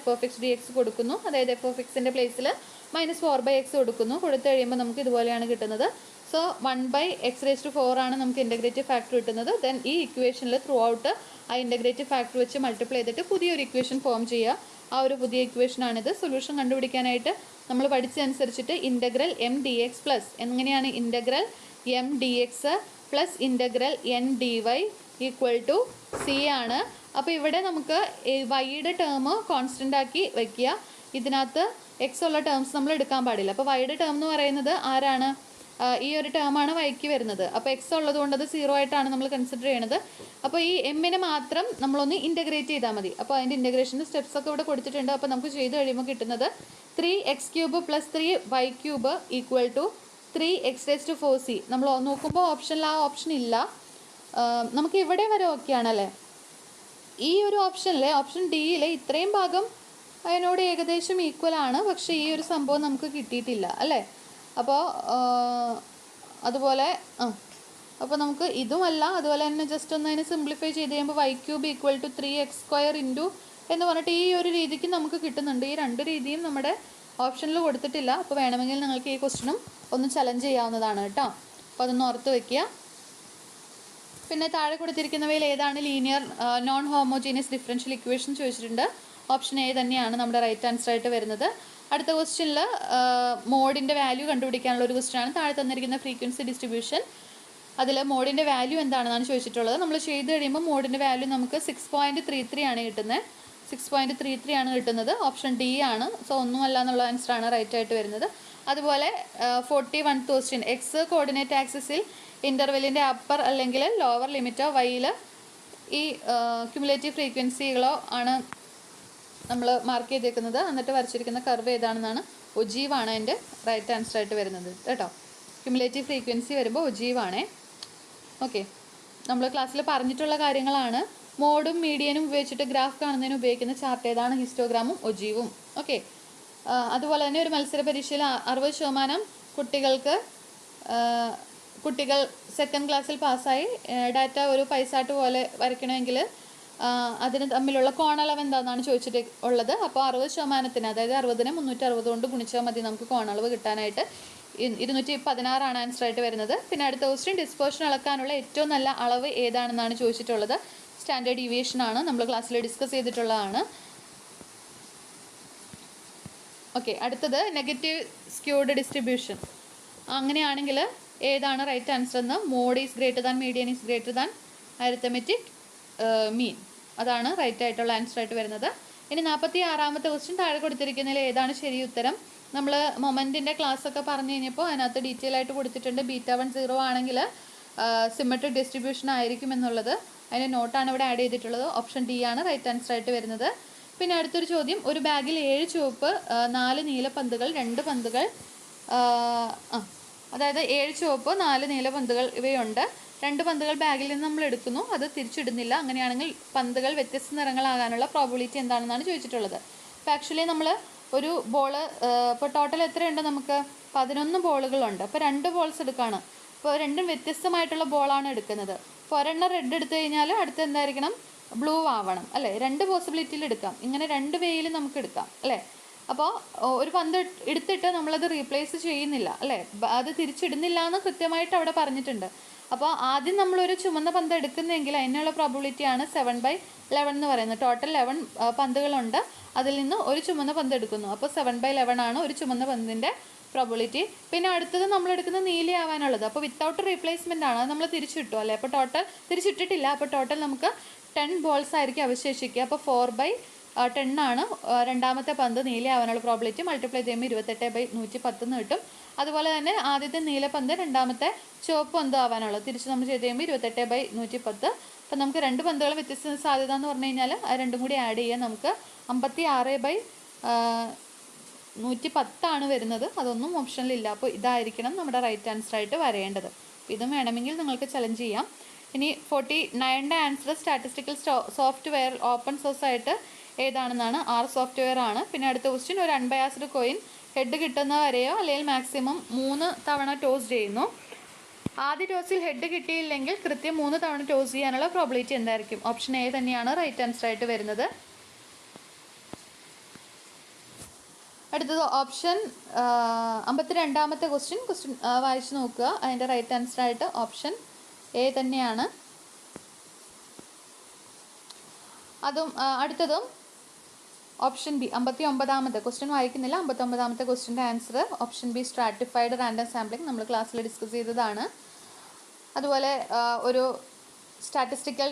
f(x dx) കൊടുക്കുന്നു. അതായത് f of xൻ്റെ പ്ലേസിൽ -4/x കൊടുക്കുന്നു. കൊടുത്തു കഴിയുമ്പോൾ നമുക്ക് ഇതുപോലെയാണ് കിട്ടുന്നത്. സോ 1/x⁴ ആണ് നമുക്ക് ഇൻ്റഗ്രേറ്റീവ് ഫാക്ടർ കിട്ടുന്നത്. ദെൻ ഈ ഇക്വേഷനിൽ ത്രൂ ഔട്ട് ആ ഇൻ്റഗ്രേറ്റീവ് ഫാക്ടർ വെച്ച് മൾട്ടിപ്ലൈ ചെയ്തിട്ട് പുതിയൊരു ഇക്വേഷൻ ഫോം ചെയ്യുക. ആ ഒരു പുതിയ ഇക്വേഷനാണിത്. സൊല്യൂഷൻ കണ്ടുപിടിക്കാനായിട്ട് നമ്മൾ പഠിച്ചതനുസരിച്ചിട്ട് ഇൻ്റഗ്രൽ m(dx) പ്ലസ് എങ്ങനെയാണ് integral m(dx) plus integral n(dy) = c ആണ്. അപ്പോൾ ഇവിടെ നമുക്ക് വൈയുടെ ടേം കോൺസ്റ്റൻ്റ് ആക്കി വയ്ക്കുക. ഇതിനകത്ത് എക്സ് ഉള്ള ടേംസ് നമ്മൾ എടുക്കാൻ പാടില്ല. അപ്പോൾ വൈയുടെ ടേം എന്ന് പറയുന്നത് ആരാണ്, ഈ ഒരു ടേമാണ് വൈക്ക് വരുന്നത്. അപ്പോൾ എക്സ് ഉള്ളത് കൊണ്ട് അത് 0 ആയിട്ടാണ് നമ്മൾ കൺസിഡർ ചെയ്യണത്. അപ്പോൾ ഈ എമ്മിനെ മാത്രം നമ്മളൊന്ന് ഇൻ്റഗ്രേറ്റ് ചെയ്താൽ മതി. അപ്പോൾ അതിൻ്റെ ഇൻ്റഗ്രേഷൻ്റെ സ്റ്റെപ്സ് ഒക്കെ ഇവിടെ കൊടുത്തിട്ടുണ്ട്. അപ്പോൾ നമുക്ക് ചെയ്ത് കഴിയുമ്പോൾ കിട്ടുന്നത് 3x³ + 3y³ = 3x⁴c. നമ്മൾ നോക്കുമ്പോൾ ഓപ്ഷനിൽ ആ ഓപ്ഷൻ ഇല്ല. നമുക്ക് ഇവിടെ വരെ ഓക്കെ ആണല്ലേ. ഈ ഒരു ഓപ്ഷനിലെ ഓപ്ഷൻ ഡിയിലെ ഇത്രയും ഭാഗം അതിനോട് ഏകദേശം ഈക്വൽ ആണ്. പക്ഷേ ഈ ഒരു സംഭവം നമുക്ക് കിട്ടിയിട്ടില്ല അല്ലേ. അപ്പോൾ അതുപോലെ അപ്പോൾ നമുക്ക് ഇതുമല്ല, അതുപോലെ തന്നെ ജസ്റ്റ് ഒന്ന് അതിനെ സിംപ്ലിഫൈ ചെയ്ത് കഴിയുമ്പോൾ y³ = 3x² എന്ന് പറഞ്ഞിട്ട് ഈ ഒരു രീതിക്ക് നമുക്ക് കിട്ടുന്നുണ്ട്. ഈ 2 രീതിയും നമ്മുടെ ഓപ്ഷനിൽ കൊടുത്തിട്ടില്ല. അപ്പോൾ വേണമെങ്കിൽ നിങ്ങൾക്ക് ഈ ക്വസ്റ്റ്യനും ഒന്ന് ചലഞ്ച് ചെയ്യാവുന്നതാണ് കേട്ടോ. അപ്പോൾ അതൊന്ന് ഓർത്ത് വയ്ക്കുക. പിന്നെ താഴെ കൊടുത്തിരിക്കുന്നവയിൽ ഏതാണ് linear non homogeneous differential equation ചോദിച്ചിട്ടുണ്ട്. ഓപ്ഷൻ എ തന്നെയാണ് നമ്മുടെ റൈറ്റ് ആൻസർ ആയിട്ട് വരുന്നത്. അടുത്ത ക്വസ്റ്റ്യനിൽ മോഡിൻ്റെ വാല്യൂ കണ്ടുപിടിക്കാനുള്ള ഒരു ക്വസ്റ്റ്യനാണ്. താഴെ തന്നിരിക്കുന്ന ഫ്രീക്വൻസി ഡിസ്ട്രിബ്യൂഷൻ, അതിൽ മോഡിൻ്റെ വാല്യൂ എന്താണെന്നാണ് ചോദിച്ചിട്ടുള്ളത്. നമ്മൾ ചെയ്ത് കഴിയുമ്പോൾ മോഡിൻ്റെ വാല്യൂ നമുക്ക് 6.33 ആണ് കിട്ടുന്നത്. 6.33 ആണ് കിട്ടുന്നത്. ഓപ്ഷൻ ഡി ആണ്. സോ ഒന്നുമല്ല എന്നുള്ള ആൻസറാണ് റൈറ്റ് ആയിട്ട് വരുന്നത്. അതുപോലെ 41th ക്വസ്റ്റ്യൻ, എക്സ് കോർഡിനേറ്റ് ആക്സിസിൽ ഇൻ്റർവെല്ലിൻ്റെ അപ്പർ അല്ലെങ്കിൽ ലോവർ ലിമിറ്റോ വൈയിൽ ഈ ക്യുമുലേറ്റീവ് ഫ്രീക്വൻസികളോ ആണ് നമ്മൾ മാർക്ക് ചെയ്തേക്കുന്നത്. എന്നിട്ട് വരച്ചിരിക്കുന്ന കർവ് ഏതാണെന്നാണ്, ഒജീവാണ് അതിൻ്റെ റൈറ്റ് ആൻസർ ആയിട്ട് വരുന്നത് കേട്ടോ. ക്യുമുലേറ്റീവ് ഫ്രീക്വൻസി വരുമ്പോൾ ഒജീവാണേ. ഓക്കെ, നമ്മൾ ക്ലാസ്സിൽ പറഞ്ഞിട്ടുള്ള കാര്യങ്ങളാണ്. മോഡും മീഡിയനും ഉപയോഗിച്ചിട്ട് ഗ്രാഫ് കാണുന്നതിന് ഉപയോഗിക്കുന്ന ചാർട്ട് ഏതാണ്, ഹിസ്റ്റോഗ്രാമും ഒജീവും. ഓക്കെ, അതുപോലെ തന്നെ ഒരു മത്സര പരീക്ഷയിൽ 60% കുട്ടികൾ സെക്കൻഡ് ക്ലാസ്സിൽ പാസ്സായി. ഡാറ്റ ഒരു പൈസാട്ട് പോലെ വരയ്ക്കണമെങ്കിൽ അതിന് തമ്മിലുള്ള കോണളവ് എന്താണെന്നാണ് ചോദിച്ചിട്ട് ഉള്ളത്. അപ്പോൾ 60%, അതായത് 60നെ 360 കൊണ്ട് ഗുണിച്ചാൽ മതി നമുക്ക് കോണളവ് കിട്ടാനായിട്ട്. 216 ആൻസർ ആയിട്ട് വരുന്നത്. പിന്നെ അടുത്ത ക്വസ്റ്റ്യൻ, ഡിസ്പേർഷൻ അളക്കാനുള്ള ഏറ്റവും നല്ല അളവ് ഏതാണെന്നാണ് ചോദിച്ചിട്ടുള്ളത്. സ്റ്റാൻഡേർഡ് ഡീവിയേഷൻ ആണ്, നമ്മൾ ക്ലാസ്സിൽ ഡിസ്കസ് ചെയ്തിട്ടുള്ളതാണ്. ഓക്കെ, അടുത്തത് നെഗറ്റീവ് സ്ക്യൂഡ് ഡിസ്ട്രിബ്യൂഷൻ. അങ്ങനെയാണെങ്കിൽ ഏതാണ് റൈറ്റ് ആൻസർ എന്ന്? Mode is greater than median is greater than arithmetic mean. അതാണ് റൈറ്റ് ആയിട്ടുള്ള ആൻസർ ആയിട്ട് വരുന്നത്. ഇനി 46ാമത്തെ ക്വസ്റ്റ്യൻ, താഴെ കൊടുത്തിരിക്കുന്നതിൽ ഏതാണ് ശരി ഉത്തരം? നമ്മൾ മൊമെൻറ്റിൻ്റെ ക്ലാസ്സൊക്കെ പറഞ്ഞു കഴിഞ്ഞപ്പോൾ അതിനകത്ത് ഡീറ്റെയിൽ ആയിട്ട് കൊടുത്തിട്ടുണ്ട്. β1 0 ആണെങ്കിൽ സിമെട്രിക് ഡിസ്ട്രിബ്യൂഷൻ ആയിരിക്കും എന്നുള്ളത്. അതിൻ്റെ നോട്ടാണ് ഇവിടെ ആഡ് ചെയ്തിട്ടുള്ളത്. ഓപ്ഷൻ ഡി ആണ് റൈറ്റ് ആൻസർ ആയിട്ട് വരുന്നത്. പിന്നെ അടുത്തൊരു ചോദ്യം, ഒരു ബാഗിൽ 7 ചുവപ്പ് 4 നീല പന്തുകൾ 2 പന്തുകൾ അതായത് 7 ചുവപ്പ് 4 നീല പന്തുകൾ ഇവയുണ്ട്. 2 പന്തുകൾ ബാഗിൽ നിന്ന് നമ്മൾ എടുക്കുന്നു, അത് തിരിച്ചിടുന്നില്ല. അങ്ങനെയാണെങ്കിൽ പന്തുകൾ വ്യത്യസ്ത നിറങ്ങളാകാനുള്ള പ്രോബിലിറ്റി എന്താണെന്നാണ് ചോദിച്ചിട്ടുള്ളത്. അപ്പോൾ ആക്ച്വലി നമ്മൾ ഒരു ബോള്, ഇപ്പോൾ ടോട്ടൽ എത്രയുണ്ട്? നമുക്ക് 11 ബോളുകളുണ്ട്. അപ്പോൾ 2 ബോൾസ് എടുക്കുകയാണ്. അപ്പോൾ രണ്ടും വ്യത്യസ്തമായിട്ടുള്ള ബോളാണ് എടുക്കുന്നത്. അപ്പോൾ ഒരെണ്ണം റെഡ് എടുത്തു കഴിഞ്ഞാൽ അടുത്ത് എന്തായിരിക്കണം? ബ്ലൂ ആവണം അല്ലേ? 2 പോസിബിലിറ്റിയിൽ എടുക്കാം. ഇങ്ങനെ 2 വേയിൽ നമുക്ക് എടുക്കാം അല്ലേ? അപ്പോൾ ഒരു പന്ത് എടുത്തിട്ട് നമ്മളത് റീപ്ലേസ് ചെയ്യുന്നില്ല അല്ലേ? അത് തിരിച്ചിടുന്നില്ല എന്ന് കൃത്യമായിട്ട് അവിടെ പറഞ്ഞിട്ടുണ്ട്. അപ്പോൾ ആദ്യം നമ്മളൊരു ചുമന്ന പന്ത് എടുക്കുന്നെങ്കിൽ അതിനുള്ള പ്രോബിലിറ്റിയാണ് 7/11 എന്ന് പറയുന്നത്. ടോട്ടൽ 11 പന്തുകളുണ്ട്, അതിൽ നിന്ന് ഒരു ചുമന്ന പന്ത് എടുക്കുന്നു. അപ്പോൾ 7/11 ആണ് ഒരു ചുമന്ന പന്തിൻ്റെ പ്രോബിലിറ്റി. പിന്നെ അടുത്തത് നമ്മൾ എടുക്കുന്ന നീലയാവാനുള്ളത്. അപ്പോൾ വിത്തൗട്ട് റീപ്ലേസ്മെൻ്റ് ആണ്, അത് നമ്മൾ തിരിച്ചിട്ടു അല്ലേ? അപ്പോൾ ടോട്ടൽ തിരിച്ചിട്ടിട്ടില്ല. അപ്പോൾ ടോട്ടൽ നമുക്ക് 10 ബോൾസ് ആയിരിക്കും അവശേഷിക്കുക. അപ്പോൾ 4/10 ആണ് രണ്ടാമത്തെ പന്ത് നീലയാവാനുള്ള പ്രോബിലിറ്റി. മൾട്ടിപ്ലൈ ചെയ്യുമ്പോൾ 28/110 എന്ന് കിട്ടും. അതുപോലെ തന്നെ ആദ്യത്തെ നീലപ്പന്ത് രണ്ടാമത്തെ ചുവപ്പ് പന്ത് ആവാനുള്ളത് തിരിച്ച് നമ്മൾ ചെയ്ത് കഴിയുമ്പോൾ 28/110. അപ്പം നമുക്ക് 2 പന്തുകൾ വ്യത്യസ്ത സാധ്യത എന്ന് പറഞ്ഞു കഴിഞ്ഞാൽ അത് രണ്ടും കൂടി ആഡ് ചെയ്യാൻ നമുക്ക് 56/110 ആണ് വരുന്നത്. അതൊന്നും ഓപ്ഷനിലില്ല. അപ്പോൾ ഇതായിരിക്കണം നമ്മുടെ റൈറ്റ് ആൻസർ ആയിട്ട് വരേണ്ടത്. ഇതും വേണമെങ്കിൽ നിങ്ങൾക്ക് ചലഞ്ച് ചെയ്യാം. ഇനി 49ൻ്റെ answer, statistical software open source ആയിട്ട് ഏതാണെന്നാണ്? R സോഫ്റ്റ്വെയർ ആണ്. പിന്നെ അടുത്ത ക്വസ്റ്റ്യൻ, ഒരു അൺബയാസ്ഡ് കോയിൻ ഹെഡ് കിട്ടുന്ന വരെയോ അല്ലെങ്കിൽ മാക്സിമം 3 തവണ ടോസ് ചെയ്യുന്നു. ആദ്യ ടോസിൽ ഹെഡ് കിട്ടിയില്ലെങ്കിൽ കൃത്യം 3 തവണ ടോസ് ചെയ്യാനുള്ള പ്രോബിലിറ്റി എന്തായിരിക്കും? ഓപ്ഷൻ എ തന്നെയാണ് റൈറ്റ് ആൻസർ ആയിട്ട് വരുന്നത്. അടുത്തത് ഓപ്ഷൻ 52ാമത്തെ ക്വസ്റ്റ്യൻ വായിച്ചു നോക്കുക. അതിൻ്റെ റൈറ്റ് ആൻസർ ആയിട്ട് ഓപ്ഷൻ എ തന്നെയാണ്. അടുത്തതും ഓപ്ഷൻ ബി. 59ാമത്തെ ക്വസ്റ്റ്യൻ വായിക്കുന്നില്ല. 59ാമത്തെ ക്വസ്റ്റ്യൻ്റെ answer option B, stratified random sampling. നമ്മൾ ക്ലാസ്സിൽ ഡിസ്കസ് ചെയ്തതാണ്. അതുപോലെ ഒരു സ്റ്റാറ്റിസ്റ്റിക്കൽ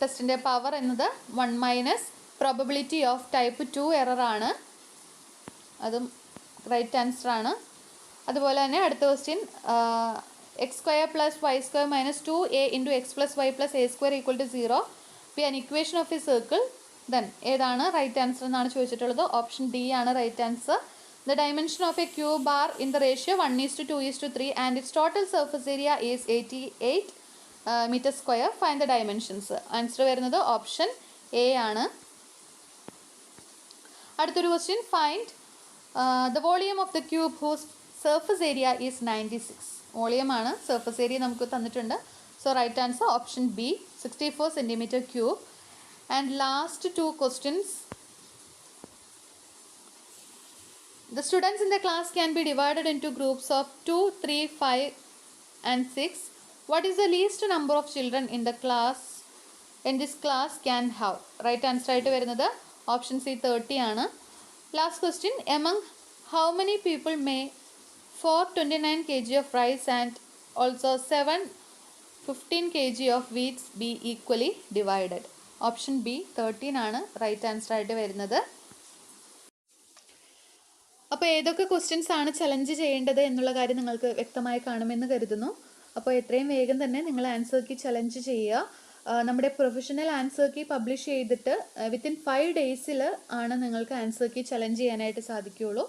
ടെസ്റ്റിൻ്റെ പവർ എന്നത് 1 - പ്രോബബിലിറ്റി ഓഫ് ടൈപ്പ് 2 എറർ ആണ്. അതും റൈറ്റ് ആൻസർ ആണ്. അതുപോലെ തന്നെ അടുത്ത question, x² + y² - 2a × x + y + a² = 0 be an equation of a circle. Then ഏതാണ് റൈറ്റ് ആൻസർ എന്നാണ് ചോദിച്ചിട്ടുള്ളത്. ഓപ്ഷൻ ഡി ആണ് right answer. The dimension of a cube are in the ratio 1:2:3 and its total surface area is 88 m². Find the dimensions. Answer വരുന്നത് option A ആണ്. അടുത്തൊരു question, find the volume of the cube whose surface area is 96. Volume ആണ്, surface area നമുക്ക് തന്നിട്ടുണ്ട്. So right answer option B, 64 cm3. And last 2 questions. The students in the class can be divided into groups of 2, 3, 5 and 6. What is the least number of children in this class can have? Right answer ആയിട്ട് വരുന്നത് option C, 30 ആണ്. Last question, among how many people may 429 kg of rice and also 715 kg of wheat be equally divided? Option B, 13 ആണ് right answer ആയിട്ട് വരുന്നത്. അപ്പോൾ ഏതൊക്കെ questions ആണ് challenge ചെയ്യേണ്ടത് എന്നുള്ള കാര്യം നിങ്ങൾക്ക് വ്യക്തമായി കാണുമെന്ന് കരുതുന്നു. അപ്പോൾ എത്രയും വേഗം തന്നെ നിങ്ങൾ ആൻസർ കീ ചലഞ്ച് ചെയ്യുക. നമ്മുടെ പ്രൊഫഷണൽ ആൻസർ കീ പബ്ലിഷ് ചെയ്തിട്ട് വിത്തിൻ 5 days ആണ് നിങ്ങൾക്ക് ആൻസർ കീ ചലഞ്ച് ചെയ്യാനായിട്ട് സാധിക്കുകയുള്ളൂ.